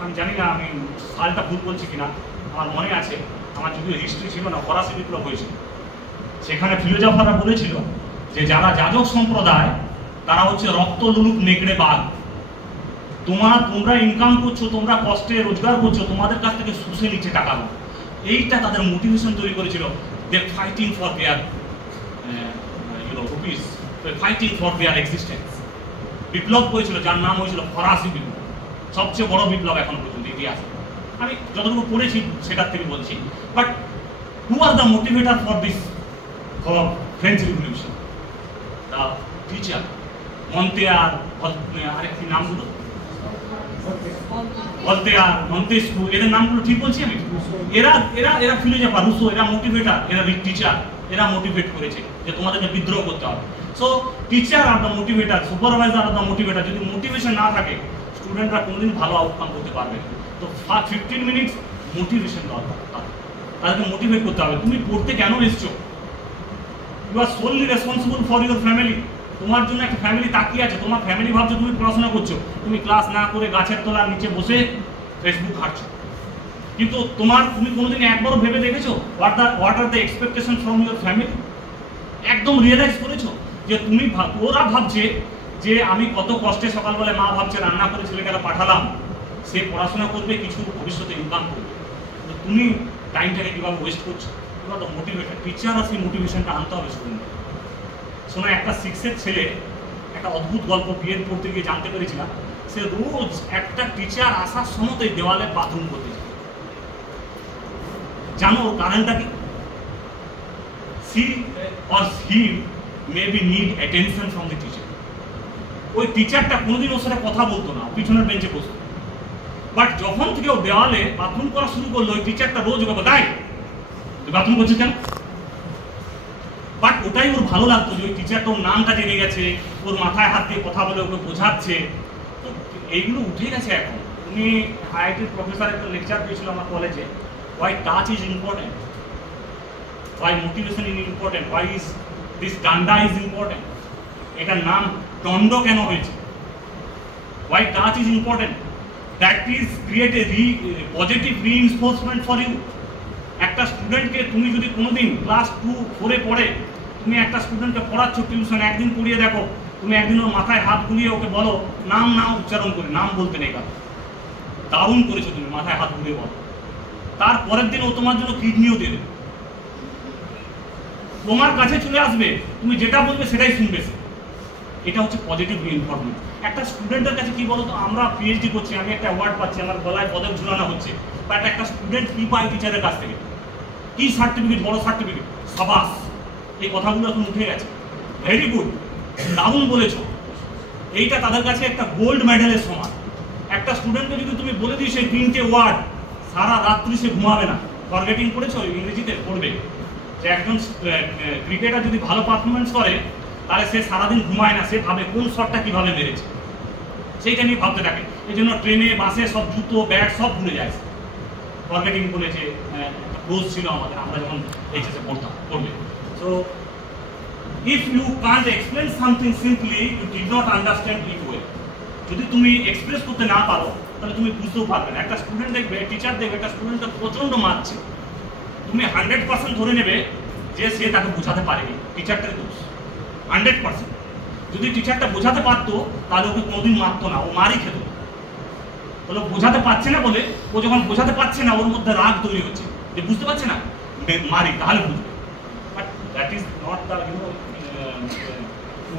আমি জানি না আমি সালটা ভুল বলছি কিনা, আমার মনে আছে, আমার যদিও হিস্ট্রি ছিল না, ফরাসি বিপ্লব হয়েছিল। সেখানে ফিলোজফাররা বলেছিল যে যারা যাজক সম্প্রদায় তারা হচ্ছে রক্ত লুলুক নেকড়ে বাঘ। তোমরা ইনকাম করছো, তোমরা কষ্টে রোজগার করছো, তোমাদের কাছ থেকে শুষে নিচ্ছে টাকাগুলো। এইটা তাদের মোটিভেশন তৈরি করেছিল। They fighting for their rupees, fighting for their existence. বিপ্লব হয়েছিল যার নাম হয়েছিল ফরাসি বিপ্লব, সবচেয়ে বড় বিপ্লব এখন পর্যন্ত ইতিহাসে। আমি যতটুকু পড়েছি সেটার থেকে বলছি। But who are the motivator for this French revolution? The teacher. মন্তেয়ার, আরেকটি নামগুলো ভলতেয়ার, মন্তেস্কু, এদের নামগুলো ঠিক বলছি আমি? এরা এরা এরা ফিলোজফার, রুসো, এরা মোটিভেটার, এরা টিচার, এরা মোটিভেট করেছে যে তোমাদেরকে বিদ্রোহ করতে হবে। So teacher R the motivator, supervisor R the motivator. যদি মোটিভেশন না থাকে স্টুডেন্টরা কোনোদিন ভালো আউটকাম করতে পারবে না। তো 15 মিনিটস মোটিভেশন দরকার, তাদেরকে মোটিভেট করতে হবে। তুমি পড়তে কেন এসছো? You are solely responsible for your family. তোমার জন্য একটা ফ্যামিলি তাকিয়ে আছে। তোমার ফ্যামিলি ভাবছো তুমি পড়াশোনা করছো, তুমি ক্লাস না করে গাছের তলার নিচে বসে ফেসবুক ঘাঁটছো। কিন্তু তুমি কোনোদিন একবারও ভেবে দেখেছো what are the expectation from your family? একদম রিয়েলাইজ করেছো যে ওরা ভাবছে যে আমি কত কষ্টে সকালবেলায়, মা ভাবছে রান্না করে ছেলেটাকে পাঠালাম, সে পড়াশোনা করবে, কিছু ভবিষ্যতে ইনকাম করবে। তো তুমি টাইমটাকে কীভাবে ওয়েস্ট করছো? এবার তো মোটিভেশন, টিচাররা সেই মোটিভেশনটা আনতে হবে স্টুডেন্টদের। শোনো, একটা 6-এর ছেলে একটা অদ্ভুত গল্প বিএড পড়তে গিয়ে জানতে পেরেছিলাম। সে রোজ একটা টিচার আসার সময়তেই দেওয়ালে বাথরুম করতে যায়। জানো ওর কারণটা কি? She or he maybe need attention from the teacher. ওই টিচারটা কোনোদিন ওর সাথে কথা বলতো না, পিছনের বেঞ্চে বসতো। বাট যখন থেকে ও দেওয়ালে বাথরুম করা শুরু করলো, ওই টিচারটা রোজ ওকে বলে, তুই বাথরুম করছিস কেন? বাট ওটাই ওর ভালো লাগতো যে ওই টিচারটা ওর নামটা জেনে গেছে, ওর মাথায় হাত দিয়ে কথা বলে ওকে বোঝাচ্ছে। তো এইগুলো উঠে গেছে এখন। উনি আইআইটির প্রফেসর একটা লেকচার দিয়েছিল আমার কলেজে, why touch is important, why motivation is important, why is this danda is important. এটার নাম দণ্ড কেন হয়েছে? Why touch is important, that is create a positive reinforcement for you. একটা স্টুডেন্টকে তুমি যদি কোনোদিন ক্লাস 2-4-এ পড়ে, তুমি একটা স্টুডেন্টকে পড়াচ্ছ টিউশন, একদিন পড়িয়ে দেখো, তুমি একদিন ওর মাথায় হাত বুলিয়ে ওকে বলো নাম না উচ্চারণ করে, নাম বলতে নেই কারণ, দারুণ করেছো তুমি, মাথায় হাত বুলিয়ে বলো। তার পরের দিন ও তোমার জন্য কিডনিও দেবে, তোমার কাছে চলে আসবে, তুমি যেটা বলবে সেটাই শুনবে। এটা হচ্ছে পজিটিভ রিইনফোর্সমেন্ট। একটা স্টুডেন্টের কাছে কি বলতো, আমরা পিএইচডি করছি, আমি একটা অ্যাওয়ার্ড পাচ্ছি, আমার গলায় পদক ঝুলানো হচ্ছে, বাট একটা স্টুডেন্ট কি পায় টিচারের কাছ থেকে? কি সার্টিফিকেট? বড় সার্টিফিকেট, সাবাস। এই কথাগুলো এখন উঠে গেছে। ভেরি গুড, দারুণ বলেছো। এইটা তাদের কাছে একটা গোল্ড মেডেলের সমান। একটা স্টুডেন্টকে যদি তুমি বলে দিই সেই 3টে ওয়ার্ড, সারা রাত্রি সে ঘুমাবে না। ফরগেটিং পড়েছো? ইংরেজিতে পড়বে যে একজন ক্রিকেটার যদি ভালো পারফরমেন্স করে তাহলে সে সারাদিন ঘুমায় না, সে ভাবে কোন শটটা কিভাবে মেরেছে, সেইটা নিয়ে ভাবতে থাকে। এই জন্য ট্রেনে বাসে সব জুতো ব্যাগ সব ভুলে যায়। ফরগেটিং বলেছে, একটা কোর্স ছিল আমাদের, আমরা যখন এইচএসে পড়বে। So if you can't explain something simply, you did not understand it well. যদি তুমি এক্সপ্রেস করতে না পারো তাহলে তুমি বুঝতেও পারবে না। একটা স্টুডেন্ট দেখবে, টিচার দেখবে একটা স্টুডেন্টকে প্রচণ্ড মারছে, তুমি 100% ধরে নেবে যে সে তাকে বোঝাতে পারেনি, টিচারটার দোষ 100%। যদি টিচারটা বোঝাতে পারতো তাহলে ওকে কোনোদিন মারতো না, ও মারই খেত। বলে বোঝাতে পারছে না বলে, ও যখন বোঝাতে পারছে না ওর মধ্যে রাগ তৈরি হচ্ছে যে বুঝতে পারছে না, মারি তাহলে বুঝবে। But that is not the to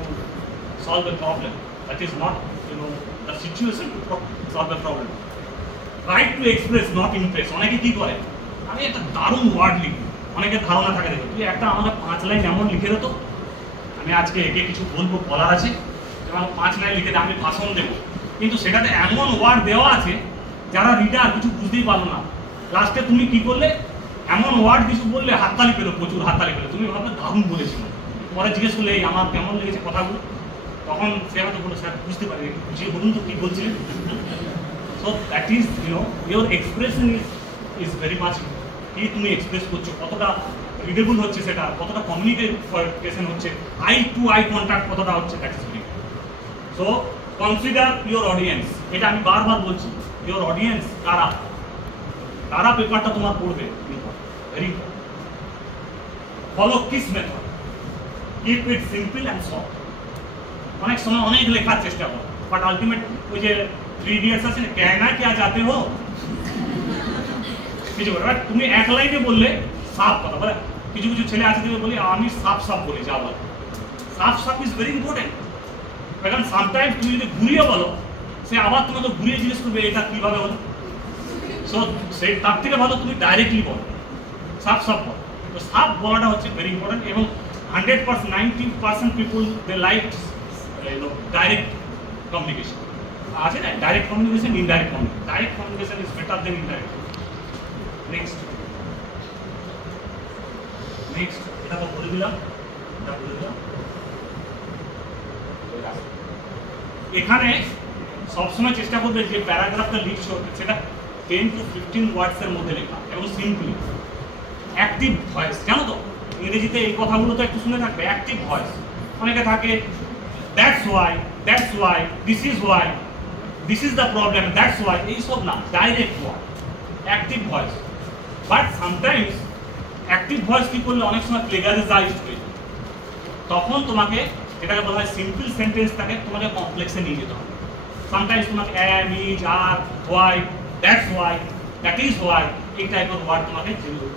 solve the problem, that is not the situation to solve the problem. Right to express not Impress. অনেকে কি করে, আমি একটা দারুণ ওয়ার্ড লিখি, অনেকের ধারণা থাকে দেখো তুই একটা আমাকে 5 লাইন এমন লিখে দে তো, আমি আজকে একে কিছু বলবো বলার আছে, আমার 5 লাইন লিখে দে, আমি ভাষণ দেবো। কিন্তু সেটাতে এমন ওয়ার্ড দেওয়া আছে যারা রিডার কিছু বুঝতেই পারলো না। লাস্টে তুমি কি করলে, এমন ওয়ার্ড কিছু বললে হাততালি পেলো, প্রচুর হাততালি পেলো, তুমি ভাবলে দারুণ বলেছিল। পরে জিজ্ঞেস করলে এই আমার কেমন লেগেছে কথাগুলো, তখন সে হয়তো বললো স্যার বুঝতে পারি, বুঝিয়ে বলুন তো কী বলছিলেন। So that is your expression is very much, কি তুমি এক্সপ্রেস করছো, কতটা রিডেবল হচ্ছে সেটা, কতটা কমিউনিকেশন হচ্ছে, আই টু আই কন্ট্যাক্ট কতটা হচ্ছে, that is very. So consider your audience, এটা আমি বারবার বলছি, ইউর অডিয়েন্স কারা, কারা পেপারটা তোমার পড়বে, very important. Follow kiss method, keep it simple and soft. অনেক সময় অনেক লেখার চেষ্টা করো, বাট আলটিমেট ওই যে 3 ইডিয়টস আছে না, कहना क्या चाहते हो, কিছু করে তুমি এক লাইনে বললে সাফ কথা বলে, কিছু কিছু ছেলে আছে তুমি বলি আমি সাফ সাফ বলি, যা বল সাফ সাফ ইজ ভেরি ইম্পর্টেন্ট। কারণ সামটাইমস তুমি যদি ঘুরিয়ে বলো, সে আবার তোমাকে ঘুরিয়ে জিজ্ঞেস করবে এটা কিভাবে হলো। সো সেই তার থেকে ভালো তুমি ডাইরেক্টলি বলো, সাফ সাফ বলো। তো সাফ বলাটা হচ্ছে ভেরি ইম্পর্টেন্ট, এবং 100% 90% people they like direct communication. আছে না direct communication, indirect communication, direct communication is better than indirect. Next এটা তো বলে দিলাম, এটা বলে দিলাম। এখানে সবসময় চেষ্টা করবে যে প্যারাগ্রাফটা লিখছো সেটা 10 to 15 ওয়ার্ডসের মধ্যে লেখা, এবং সিম্পলি অ্যাক্টিভ ভয়েস। জানো তো ইংরেজিতে এই কথাগুলো তো একটু শুনে থাকবে, অ্যাক্টিভ ভয়েস। অনেকে থাকে that's why, this is why, this is the problem, that's why, এইসব না, direct word, active voice. But sometimes active voice কি করলে অনেক সময় প্লেগারাইজড হয়ে যায়, তখন তোমাকে এটাকে বলা হয় সিম্পল সেন্টেন্স, তাকে তোমাকে কমপ্লেক্সে নিয়ে যেতে হবে। সামটাইমস তোমাকে am, is, are, why, that's why, that is why, এই টাইপের ওয়ার্ড তোমাকে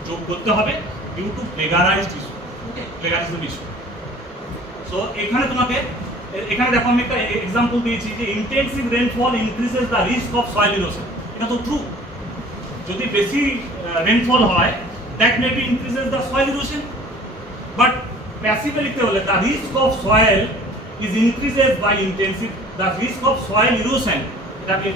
যোগ করতে হবে due to plagiarized issue. Okay, plagiarism issue. So এখানে তোমাকে, এখানে দেখো আমি একটা এক্সাম্পল দিয়েছি যে intensive rainfall increases the risk of soil erosion. এটা তো ট্রু, যদি বেশি রেইনফল হয় that may be increases the soil erosion. But প্যাসিভে লিখতে হলে the risk of soil is increases by intensive, the risk of soil erosion, এটা আমি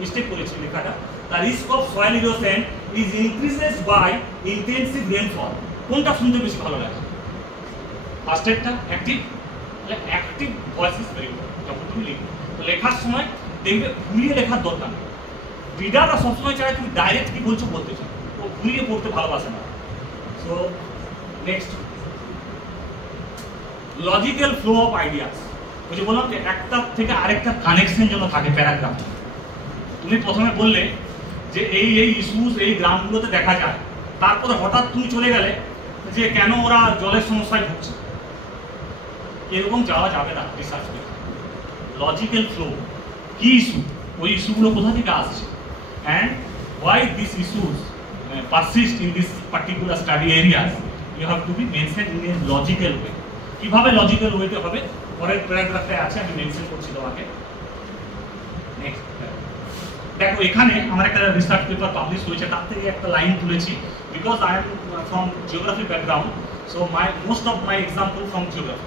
মিস্টেক করেছি লেখাটা, the risk of soil erosion is increases by intensive rainfall. কোনটা শুনতে বেশি ভালো লাগে? ফার্স্টেরটা, অ্যাক্টিভ। তাহলে active voice is very important. যখন তুমি লিখবে তো লেখার সময় দেখবে ঘুরিয়ে লেখার দরকার নেই। রিডাররা সবসময় চায় তুমি ডাইরেক্ট কি বলছো বলতে চাও, ও ঘুরিয়ে পড়তে ভালোবাসে না। So next, logical flow of ideas. ওই যে বললাম যে একটা থেকে আরেকটা কানেকশন যেন থাকে প্যারাগ্রাফ। তুমি প্রথমে বললে যে এই এই ইস্যুস এই গ্রামগুলোতে দেখা যায়, তারপরে হঠাৎ তুমি চলে গেলে যে কেন ওরা জলের সমস্যায় ভুগছে, এরকম যাওয়া যাবে না রিসার্চ করে। লজিক্যাল ফ্লো, কি ইস্যু, ওই ইস্যুগুলো কোথা থেকে আসছে, and why this issues persist in this particular study areas, you have to be mention in a logical way. কিভাবে লজিক্যাল ওয়েতে হবে পরের প্যারাগ্রাফে আছে, আমি মেনশন করছি তোমাকে। নেক্সট দেখো, এখানে আমার একটা রিসার্চ পেপার পাবলিশ হয়েছে, তার থেকে একটা লাইন তুলেছি, because I am from geography background, so most of my example from geography.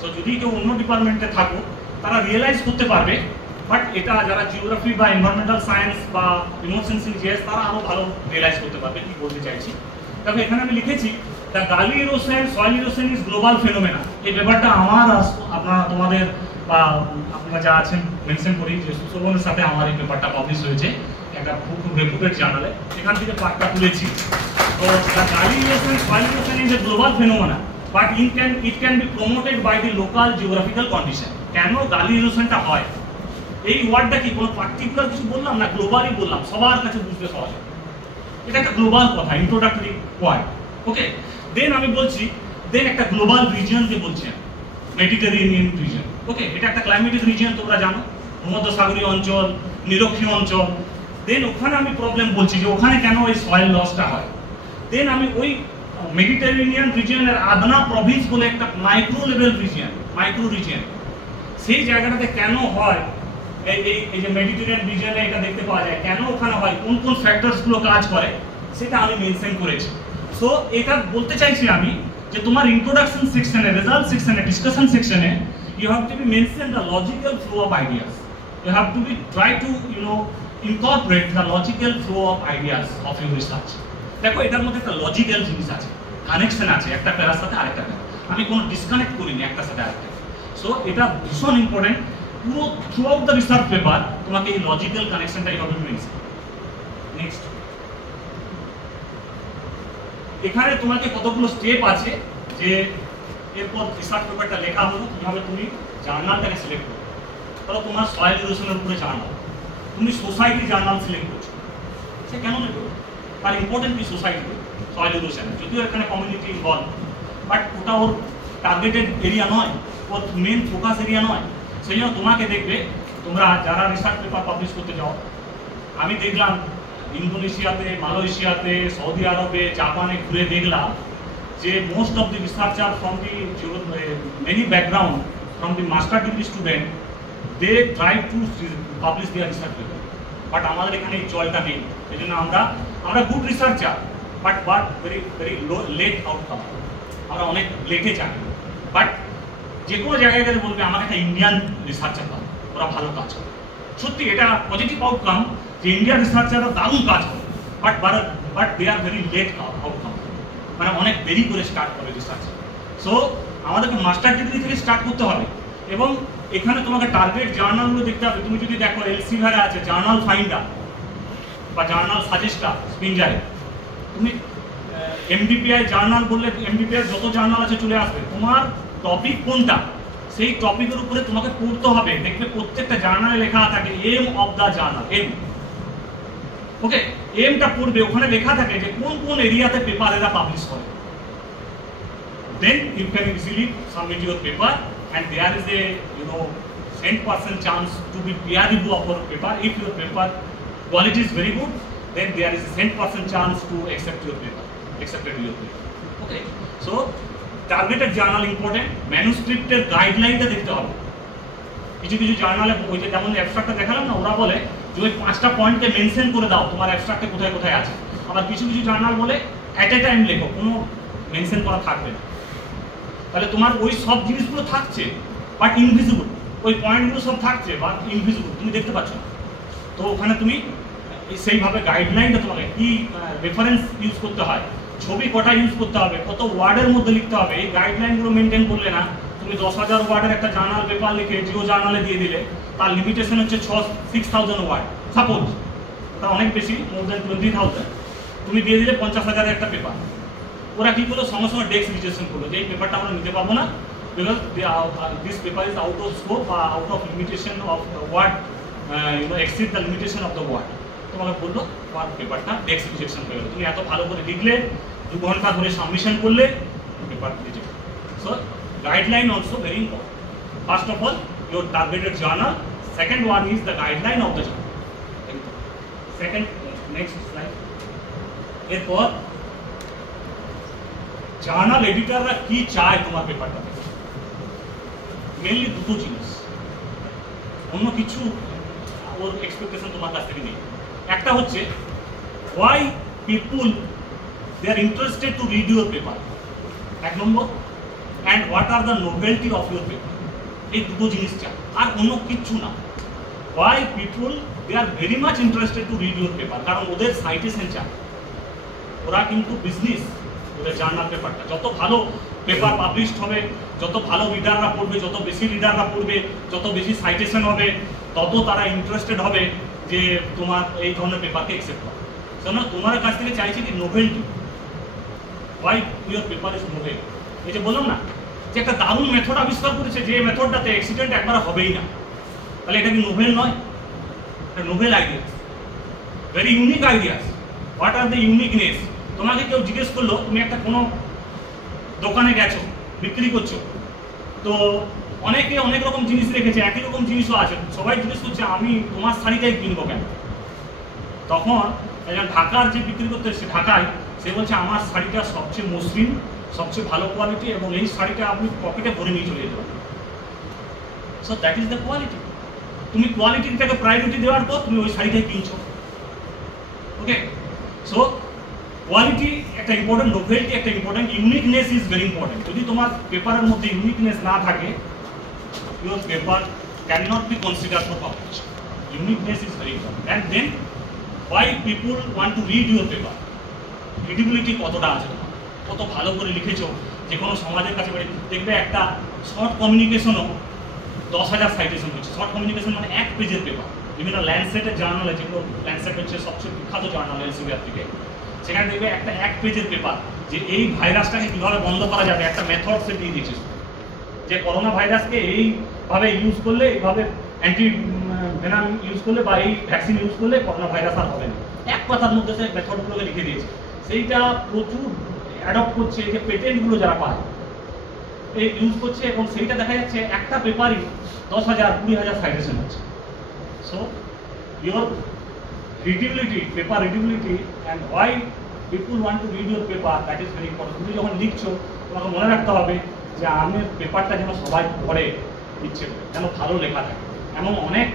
So যদি কেউ অন্য ডিপার্টমেন্টে থাকো তারা রিয়েলাইজ করতে পারবে, বাট এটা যারা জিওগ্রাফি বা এনভায়রনমেন্টাল সায়েন্স বা রিমোট সেন্সিং জিএস তারা আরও ভালো রিয়েলাইজ করতে পারবে কি বলতে চাইছি। দেখো এখানে আমি লিখেছি দ্য গালি erosion, soil erosion is global phenomena. এই ব্যাপারটা আমার আপনারা তোমাদের বা আপনারা যা আছেন মেনশন করি যে সুশোভনের সাথে আমার এই পেপারটা পাবলিশ হয়েছে একটা খুব রেপুটেড জার্নালে, এখান থেকে পার্টটা তুলেছি। তো দ্য গালি erosion, soil erosion is a global phenomena, but it can be promoted by the local geographical condition। কেন গালি ইরোশনটা হয়, এই ওয়ার্ডটা কি কোনো পার্টিকুলার কিছু বললাম না, গ্লোবালি বললাম, সবার কাছে বুঝতে সহজ। এটা একটা গ্লোবাল কথা, ইন্ট্রোডাক্টরি ওয়ার্ড। ওকে, দেন আমি বলছি, দেন একটা গ্লোবাল রিজিয়নকে বলছি, মেডিটেরিয়ানিয়ান রিজিয়ন। ওকে, এটা একটা ক্লাইমেটিক রিজিয়ন, তোমরা জানো, ভূমধ্যসাগরীয় অঞ্চল, নিরক্ষীয় অঞ্চল। দেন ওখানে আমি প্রবলেম বলছি যে ওখানে কেন ওই সয়েল লসটা হয়। দেন আমি ওই মেডিটেরিয়ানিয়ান রিজিয়নের আদনা প্রভিন্স বলে একটা মাইক্রো লেভেল রিজিয়ন, সেই জায়গাটাতে কেন হয় এই যে মেডিটেরিয়ান রিজিয়নে এটা দেখতে পাওয়া যায়, কেন ওখানে হয়, কোন কোন ফ্যাক্টরসগুলো কাজ করে সেটা আমি মেনশন করেছি। সো এটা বলতে চাইছি আমি যে তোমার ইন্ট্রোডাকশন সেকশনে, রেজাল্ট সেকশনে, ডিসকাশন সেকশনে you have to be mention the logical flow of ideas. You have to be try to incorporate the logical flow of ideas of your research. দেখো এটার মধ্যে একটা লজিক্যাল জিনিস আছে, কানেকশন আছে একটা প্যারার সাথে আরেকটা প্যারা, আমি কোনো ডিসকানেক্ট করিনি একটা সাথে আরেকটা। সো এটা ভীষণ ইম্পর্টেন্ট, পুরো through out the research paper তোমাকে এই লজিক্যাল কানেকশনটা এইভাবে মেনশন। নেক্সট, এখানে তোমাকে কতগুলো স্টেপ আছে যে এরপর রিসার্চ পেপারটা লেখা হলো কিভাবে তুমি জার্নালটাকে সিলেক্ট করো। ধরো তোমার সয়েল ইরোশনের উপরে জার্নাল, তুমি সোসাইটি জার্নাল সিলেক্ট করছো, সে কেন নেবে, তার ইম্পর্টেন্ট কি সোসাইটি সয়েল ইরোশনে, যদিও এখানে কমিউনিটি ইনভলভ, বাট ওটা ওর টার্গেটেড এরিয়া নয়, ওর মেন ফোকাস এরিয়া নয়। সেই জন্য তোমাকে দেখবে, তোমরা যারা রিসার্চ পেপার পাবলিশ করতে যাও, আমি দেখলাম ইন্দোনেশিয়াতে, মালয়েশিয়াতে, সৌদি আরবে, জাপানে ঘুরে দেখলাম যে most of the researcher from the many background, from the master degree student, they try to publish their research paper, but আমাদের এখানে এই চলটা নেই। এই জন্য আমরা good researcher, but very very late outcome, আমরা অনেক লেটে যাই। বাট যে কোনো জায়গায় গেলে বলবে আমাকে একটা ইন্ডিয়ান রিসার্চার পাবো, ওরা ভালো কাজ করে। সত্যি এটা পজিটিভ আউটকাম যে ইন্ডিয়ান রিসার্চাররা দারুণ কাজ করে, but they are very late outcome, মানে অনেক দেরি করে স্টার্ট করে রিসার্চ। সো আমাদেরকে মাস্টার ডিগ্রি থেকে স্টার্ট করতে হবে, এবং এখানে তোমাকে টার্গেট জার্নালগুলো দেখতে হবে। তুমি যদি দেখো এলসিভারে আছে জার্নাল ফাইন্ডার বা জার্নাল সাজেস্টার স্পিনজারে, তুমি এমডিপিআই জার্নাল বললে এমডিপিআই যত জার্নাল আছে চলে আসবে, তোমার টপিক কোনটা সেই টপিকের উপরে তোমাকে পড়তে হবে। দেখবে প্রত্যেকটা জার্নালে লেখা থাকে aim of the journal, aim, okay, এমটা পড়বে, ওখানে লেখা থাকে যে কোন কোন এরিয়াতে পেপার এরা পাবলিশ করে। Then you can easily submit your paper, and there is a 10% chance to be peer review of your paper. If your paper quality is very good, then there is a 10% chance to accept your paper. Okay, so targeted journal important. Manuscript এর গাইডলাইনটা দেখতে হবে। কিছু কিছু জার্নালে ওই যে যেমন অ্যাবস্ট্রাক্টটা দেখালাম না, ওরা বলে যে ওই 5টা পয়েন্টকে মেনশন করে দাও তোমার অ্যাবস্ট্রাক্টে কোথায় কোথায় আছে। আবার কিছু কিছু জার্নাল বলে অ্যাট এ টাইম লেখো, কোনো মেনশন করা থাকবে না। তাহলে তোমার ওই সব জিনিসগুলো থাকছে বাট ইনভিজিবল, ওই পয়েন্টগুলো সব থাকছে বাট ইনভিজিবল, তুমি দেখতে পাচ্ছ না। তো ওখানে তুমি সেইভাবে গাইডলাইনটা তোমাকে কি রেফারেন্স ইউজ করতে হয়, ছবি কটা ইউজ করতে হবে, কত ওয়ার্ডের মধ্যে লিখতে হবে, এই গাইডলাইনগুলো মেনটেন করলে না তুমি 10,000 ওয়ার্ডের একটা জার্নাল পেপার লিখে জিও জার্নালে দিয়ে দিলে, তার লিমিটেশন হচ্ছে 6,000 ওয়ার্ড সাপোজ, ওটা অনেক বেশি, মোর দেন 20,000, তুমি দিয়ে দিলে 50,000 একটা পেপার। ওরা কি করলো, সঙ্গে সঙ্গে ডেস্ক রিজেকশন করলো যে এই পেপারটা আমরা নিতে পারবো না, because this paper is out of scope বা out of limitation of word, exceed the limitation of the word. তোমাকে বললো তোমার পেপারটা ডেস্ক রিজেকশন হয়ে গেলো, তুমি এত ভালো করে লিখলে, 2 ঘন্টা ধরে সাবমিশন করলে, paper reject. So guideline also very important. First of all your targeted journal, second one is the guideline of the journal. Second, next slide. এরপর জার্নাল এডিটররা কি চায় তোমার পেপারটা থেকে, মেইনলি দুটো জিনিস, অন্য কিছু ওর এক্সপেকটেশন তোমার কাছ থেকে নেই। একটা হচ্ছে why people they are interested to read your paper, এক নম্বর, and what are the novelty of your paper, এই দুটো জিনিস চায়, আর অন্য কিচ্ছু না। why people they are very much interested to read your paper, কারণ ওদের সাইটেশন চায়, ওরা কিন্তু বিজনেস, ওদের জার্নাল পেপারটা যত ভালো পেপার পাবলিশড হবে, যত ভালো রিডাররা পড়বে, যত বেশি রিডাররা পড়বে, যত বেশি সাইটেশন হবে, তত তারা ইন্টারেস্টেড হবে যে তোমার এই ধরনের পেপারকে অ্যাকসেপ্ট করে। সেজন্য তোমার কাছ থেকে চাইছি কি নোভেলটি, why your paper is novel। এই যে বললাম না যে একটা দারুণ মেথড আবিষ্কার করেছে, যে মেথডটাতে অ্যাক্সিডেন্ট একবার হবেই না, তাহলে এটা কি নোভেল নয়? এটা novel ideas, very unique ideas. What are the uniqueness? তোমাকে কেউ জিজ্ঞেস করলো, তুমি একটা কোনো দোকানে গেছো, বিক্রি করছো, তো অনেকে অনেক রকম জিনিস রেখেছে, একই রকম জিনিসও আছে, সবাই জিজ্ঞেস করছে আমি তোমার শাড়িটাই কিনবো কেন? তখন একজন ঢাকার যে বিক্রি করতে এসছে ঢাকায়, সে বলছে আমার শাড়িটা সবচেয়ে মসৃণ, সবচেয়ে ভালো কোয়ালিটি, এবং এই শাড়িটা আপনি পকেটে ভরে নিয়ে চলে যেতে পারেন। So that is the quality. তুমি কোয়ালিটিটাকে প্রায়োরিটি দেওয়ার পর তুমি ওই শাড়িটাই কিনছো। ওকে, সো কোয়ালিটি একটা ইম্পর্টেন্ট, নোভেলটি একটা important, uniqueness is very important. যদি তোমার পেপারের মধ্যে ইউনিকনেস না থাকে, your paper can not be consider for publication. Uniqueness is very important. And then why people want to read your paper, readability কতটা আছে তোমার, কত ভালো করে লিখেছো যে কোনো সমাজের কাছে দেখবে একটা শর্ট কমিউনিকেশনও 10,000 সাইটেশন হচ্ছে। শর্ট কমিউনিকেশন মানে 1 পেজের পেপার। বিভিন্ন ল্যান্ডসেটের জার্নাল, যেগুলো ল্যান্ডসেট হচ্ছে সবচেয়ে বিখ্যাত জার্নাল এলসেভিয়ার থেকে, সেখানে দেখবে একটা 1 পেজের পেপার যে এই ভাইরাসটাকে কীভাবে বন্ধ করা যাবে, একটা মেথড সে দিয়ে দিয়েছে যে করোনা ভাইরাসকে এইভাবে ইউজ করলে, এইভাবে অ্যান্টি ভেনাম ইউজ করলে বা এই ভ্যাকসিন ইউজ করলে করোনা ভাইরাস আর হবে না। এক কথার মধ্যে সে মেথডগুলোকে লিখে দিয়েছে। সেইটা প্রচুর অ্যাডপ্ট করছে, যে পেটেন্টগুলো যারা পায় এই ইউজ করছে, এবং সেইটা দেখা যাচ্ছে একটা পেপারই 10,000 20,000 সাইটেশন হচ্ছে। So your readability, paper readability and why people want to read your paper, that is very important. তুমি যখন লিখছো তোমাকে মনে রাখতে হবে যে আমি পেপারটা যেন সবাই পড়ে, ইচ্ছে যেন ভালো লেখা থাকে। এমন অনেক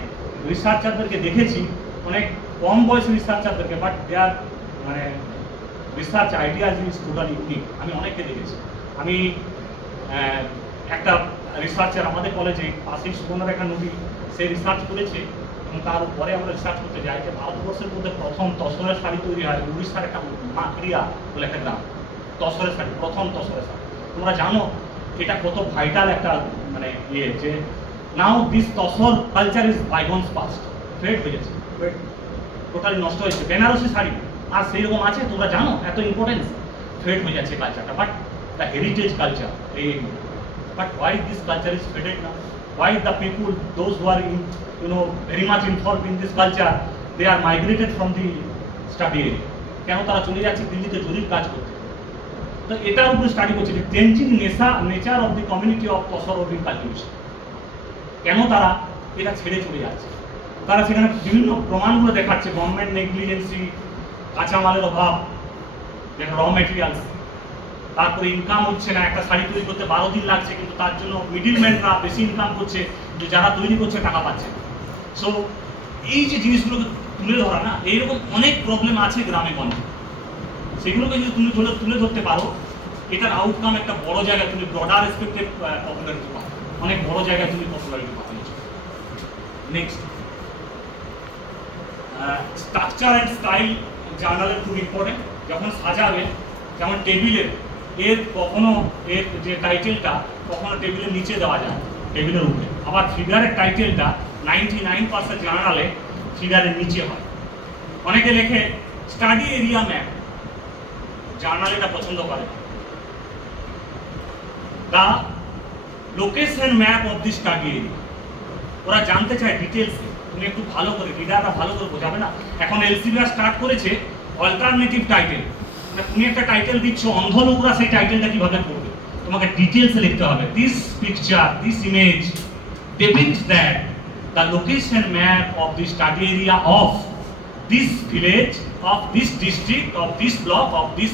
রিসার্চারদেরকে দেখেছি, অনেক কম বয়সী রিসার্চারদেরকে, বাট দে আর মানে research ideas is totally unique. আমি অনেককে দেখেছি। আমি একটা রিসার্চার আমাদের কলেজে পাশেই সুবর্ণরেখা নদী, সে রিসার্চ করেছে, এবং তারপরে আমরা রিসার্চ করতে যাই যে ভারতবর্ষের মধ্যে প্রথম তসরের শাড়ি তৈরি হয় উড়িষ্যার একটা মাকড়িয়া বলে একটা গ্রাম। তসরের শাড়ি, প্রথম তসরের শাড়ি। তোমরা জানো এটা কত ভাইটাল একটা মানে ইয়ে, যে now this tussar culture is bygones past, fade হয়ে গেছে, টোটালি নষ্ট হয়েছে। বেনারসি শাড়ি আর সেই রকম আছে, তোমরা জানো এত ইম্পর্টেন্স, ফেড হয়ে যাচ্ছে কালচারটা। But the heritage culture, but why this culture is faded now? Why the people, those who are very much involved in this culture, they are migrated from the study area? কেন তারা চলে যাচ্ছে দিল্লিতে জরির কাজ করতে? তো এটার উপর স্টাডি করছে যে changing nature of the community of tussar of cultivation, কেন তারা এটা ছেড়ে চলে যাচ্ছে। তারা সেখানে বিভিন্ন প্রমাণগুলো দেখাচ্ছে, গভর্নমেন্ট নেগলিজেন্সি, কাঁচামালের অভাব, যেটা র মেটেরিয়ালস, তারপরে ইনকাম হচ্ছে না। একটা শাড়ি তৈরি করতে 12 দিন লাগছে, কিন্তু তার জন্য মিডিলম্যানরা বেশি ইনকাম করছে, যে যারা তৈরি করছে টাকা পাচ্ছে। সো এই যে জিনিসগুলোকে তুলে ধরা না, এইরকম অনেক প্রবলেম আছে গ্রামে গঞ্জে, সেগুলোকে যদি তুমি তুলে ধরতে পারো, এটার আউটকাম একটা বড় জায়গায় তুমি ব্রডার রেসপেক্টে পপুলারিটি পাবে, অনেক বড় জায়গায় তুমি পপুলারিটি পাবে। নেক্সট, স্ট্রাকচার অ্যান্ড স্টাইল জার্নালের খুব ইম্পর্টেন্ট। যখন সাজাবে, যেমন টেবিলের কখনো এর যে টাইটেলটা কখনো টেবিলের নিচে দেওয়া যায়, টেবিলের উপরে। আবার ফিগারের টাইটেলটা 99% জার্নালে ফিগারের নিচে হয়। অনেকে লেখে স্টাডি এরিয়া ম্যাপ, জার্নাল এটা পছন্দ করে। The location map of the study area, ওরা জানতে চায় ডিটেলসে। তুমি একটু ভালো করে, রিডাররা ভালো করে বোঝাবে না। এখন এলসেভিয়ার স্টার্ট করেছে অল্টারনেটিভ টাইটেল। তুমি একটা টাইটেল দিচ্ছ, অন্ধ লোকরা সেই টাইটেলটা কিভাবে পড়বে? তোমাকে ডিটেলসে লিখতে হবে। This picture, this image depicts that the location map of the study area of this village, of this district, of this block, of this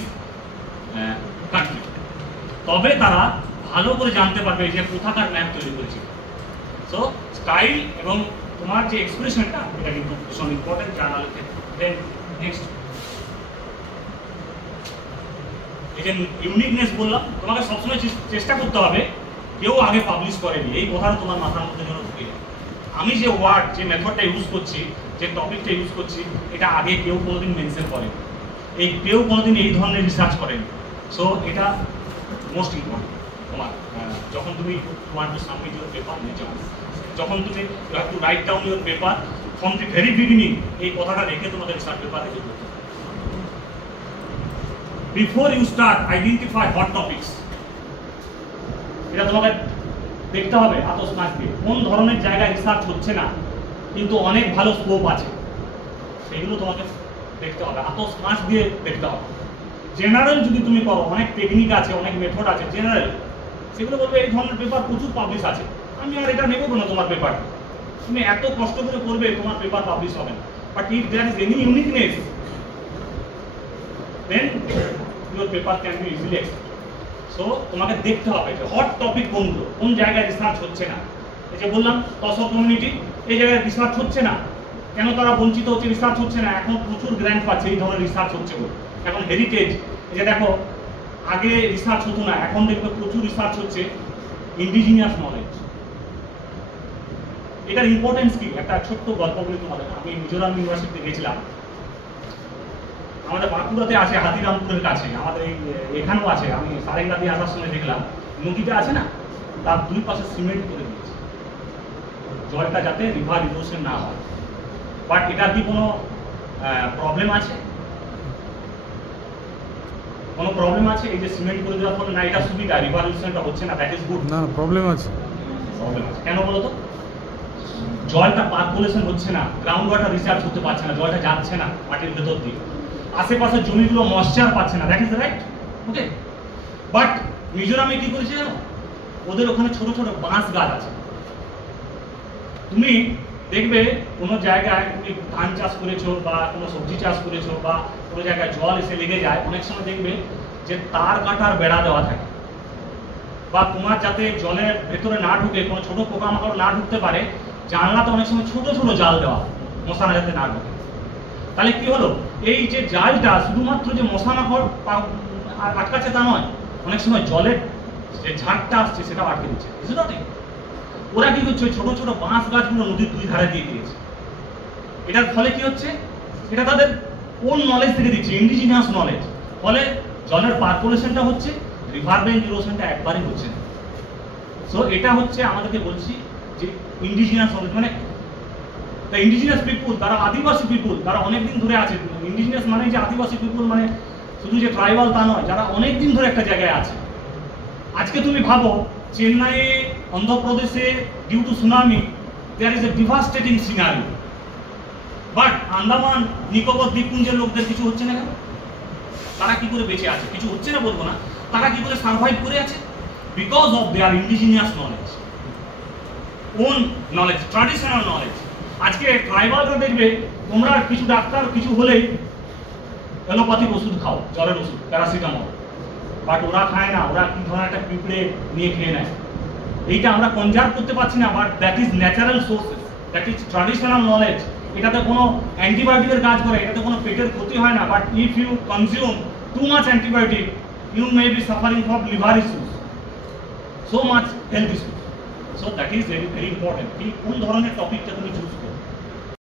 country. তবে তারা ভালো করে জানতে পারবে যে কোথাকার ম্যাপ তৈরি করেছে। সো স্টাইল এবং তোমার যে এক্সপ্রেশনটা, এটা কিন্তু ভীষণ ইম্পর্টেন্ট জার্নালের ক্ষেত্রে। দেন নেক্সট, এই যে ইউনিকনেস বললাম, তোমাকে সবসময় চেষ্টা করতে হবে কেউ আগে পাবলিশ করেনি, এই কথাটা তোমার মাথার মধ্যে যেন ঢুকে যায়। আমি যে ওয়ার্ড, যে মেথডটা ইউজ করছি, যে টপিকটা ইউজ করছি, এটা আগে কেউ কোনোদিন মেনশন করেনি, কেউ কোনোদিন এই ধরনের রিসার্চ করেনি। সো এটা মোস্ট ইম্পর্টেন্ট। তোমার যখন তুমি want to submit your paper, যখন তুমি you have to write down your paper from the very beginning, এই কথাটা রেখে তোমাদের রিসার্চ পেপার রেখে করতে হবে। Before you start, identify hot topics. এটা তোমাকে দেখতে হবে আতস মাস দিয়ে কোন ধরনের জায়গায় রিসার্চ হচ্ছে না, কিন্তু অনেক ভালো স্কোপ আছে, সেগুলো তোমাকে দেখতে হবে, আতস মাস দিয়ে দেখতে হবে। জেনারেল যদি তুমি করো, অনেক টেকনিক আছে, অনেক মেথড আছে জেনারেল, সেগুলো বলবে এই ধরনের পেপার প্রচুর পাবলিশ আছে, আমি আর এটা নেবো না তোমার পেপার। তুমি এত কষ্ট করে করবে, তোমার পেপার পাবলিশ হবে না। But if there is any uniqueness, then your paper can be easily accepted. So তোমাকে দেখতে হবে যে হট টপিক কোনগুলো, কোন জায়গায় রিসার্চ হচ্ছে না। এই যে বললাম তসর কমিউনিটি, এই জায়গায় রিসার্চ হচ্ছে না, কেন তারা বঞ্চিত হচ্ছে, রিসার্চ হচ্ছে না? এখন প্রচুর গ্র্যান্ট পাচ্ছে, এই ধরনের রিসার্চ হচ্ছে বলে। এখন হেরিটেজ, এই যে দেখো আগে রিসার্চ হতো না, এখন দেখবে প্রচুর রিসার্চ হচ্ছে ইন্ডিজিনিয়াস নলেজ। এটার ইম্পর্টেন্স কি? একটা ছোট্ট গল্প বলি তোমাদের। আমি মিজোরাম ইউনিভার্সিটিতে গেছিলাম, আমাদের বাঁকুড়াতে আছে হাতিরামপুরের কাছে, আমাদের এখানেও আছে। আমি সারেঙ্গা দিয়ে আসার সময় দেখলাম নদীটা আছে না, তার দুই পাশে সিমেন্ট করে দিয়েছে, জলটা যাতে রিভার ইরোশন না হয়। বাট এটার কি কোনো প্রবলেম আছে? কোনো প্রবলেম আছে? এই যে সিমেন্ট করে দেওয়ার ফলে না, এটা সুবিধা, রিভার ইরোশনটা হচ্ছে না, দ্যাট ইজ গুড। না, প্রবলেম আছে। প্রবলেম আছে কেন বলো তো? জলটা পার্কুলেশন হচ্ছে না, গ্রাউন্ড ওয়াটার রিচার্জ হতে পারছে না, জলটা যাচ্ছে না মাটির ভেতর দিয়ে, আশেপাশের জমিগুলো ময়েশ্চার পাচ্ছে না, that is right. Okay, but মিজোরামে কি করেছে জানো? ওদের ওখানে ছোট ছোট বাঁশ গাছ আছে। তুমি দেখবে কোনো জায়গায় তুমি ধান চাষ করেছো বা কোনো সবজি চাষ করেছো বা কোনো জায়গায় জল এসে লেগে যায়, অনেক সময় দেখবে যে তার কাটার বেড়া দেওয়া থাকে, বা তোমার যাতে জলের ভেতরে না ঢুকে, কোনো ছোট পোকামাকড় না ঢুকতে পারে, জানলাতে অনেক সময় ছোট ছোট জাল দেওয়া, মশারা যাতে না ঢুকে। তাহলে কি হলো, এই যে জালটা শুধুমাত্র যে মশা মাকড় আটকাচ্ছে তা নয়, অনেক সময় জলের যে ঝাঁকটা আসছে সেটাও আটকে দিচ্ছে। বুঝলো ঠিক? ওরা কি করছে, ছোট ছোট বাঁশ গাছগুলো নদীর দুই ধারে দিয়ে দিয়েছে। এটার ফলে কি হচ্ছে, এটা তাদের কোন নলেজ থেকে দিচ্ছে, ইন্ডিজিনিয়াস নলেজ। ফলে জলের পার্কুলেশনটা হচ্ছে, রিভার ব্যাঙ্ক ইরোশনটা একবারই হচ্ছে না। সো এটা হচ্ছে আমাদেরকে বলছি যে ইন্ডিজিনিয়াস নলেজ, মানে ইন্ডিজিনিয়াস পিপুল, তারা আদিবাসী পিপুল, তারা অনেকদিন ধরে আছে। ইন্ডিজিনিয়াস মানে যে আদিবাসী পিপুল মানে শুধু যে ট্রাইবাল তা নয়, যারা অনেকদিন ধরে একটা জায়গায় আছে। আজকে তুমি ভাবো চেন্নাইয়ে, অন্ধ্রপ্রদেশে due to tsunami there is a devastating scenery, but Andaman Nicobar দ্বীপপুঞ্জের লোকদের কিছু হচ্ছে না কেন? তারা কি করে বেঁচে আছে? কিছু হচ্ছে না বলবো না, তারা কি করে সার্ভাইভ করে আছে? Because of their indigenous knowledge, own knowledge, traditional knowledge. আজকে ট্রাইবালরা দেখবে, তোমরা কিছু ডাক্তার কিছু হলেই এলোপ্যাথিক ওষুধ খাও, জ্বরের ওষুধ, প্যারাসিটামল, বাট ওরা খায় না, ওরা কি ধরনের একটা পিঁপড়ে নিয়ে খেয়ে নেয়। এইটা আমরা কনজার্ভ করতে পারছি না, but that is natural sources, that is traditional knowledge. এটাতে কোনো অ্যান্টিবায়োটিকের কাজ করে, এটাতে কোনো পেটের ক্ষতি হয় না, but if you consume too much antibiotic you may be suffering from liver issues, so much health issues. So that is very very important. কোন ধরনের টপিকটা তুমি চুজ করো।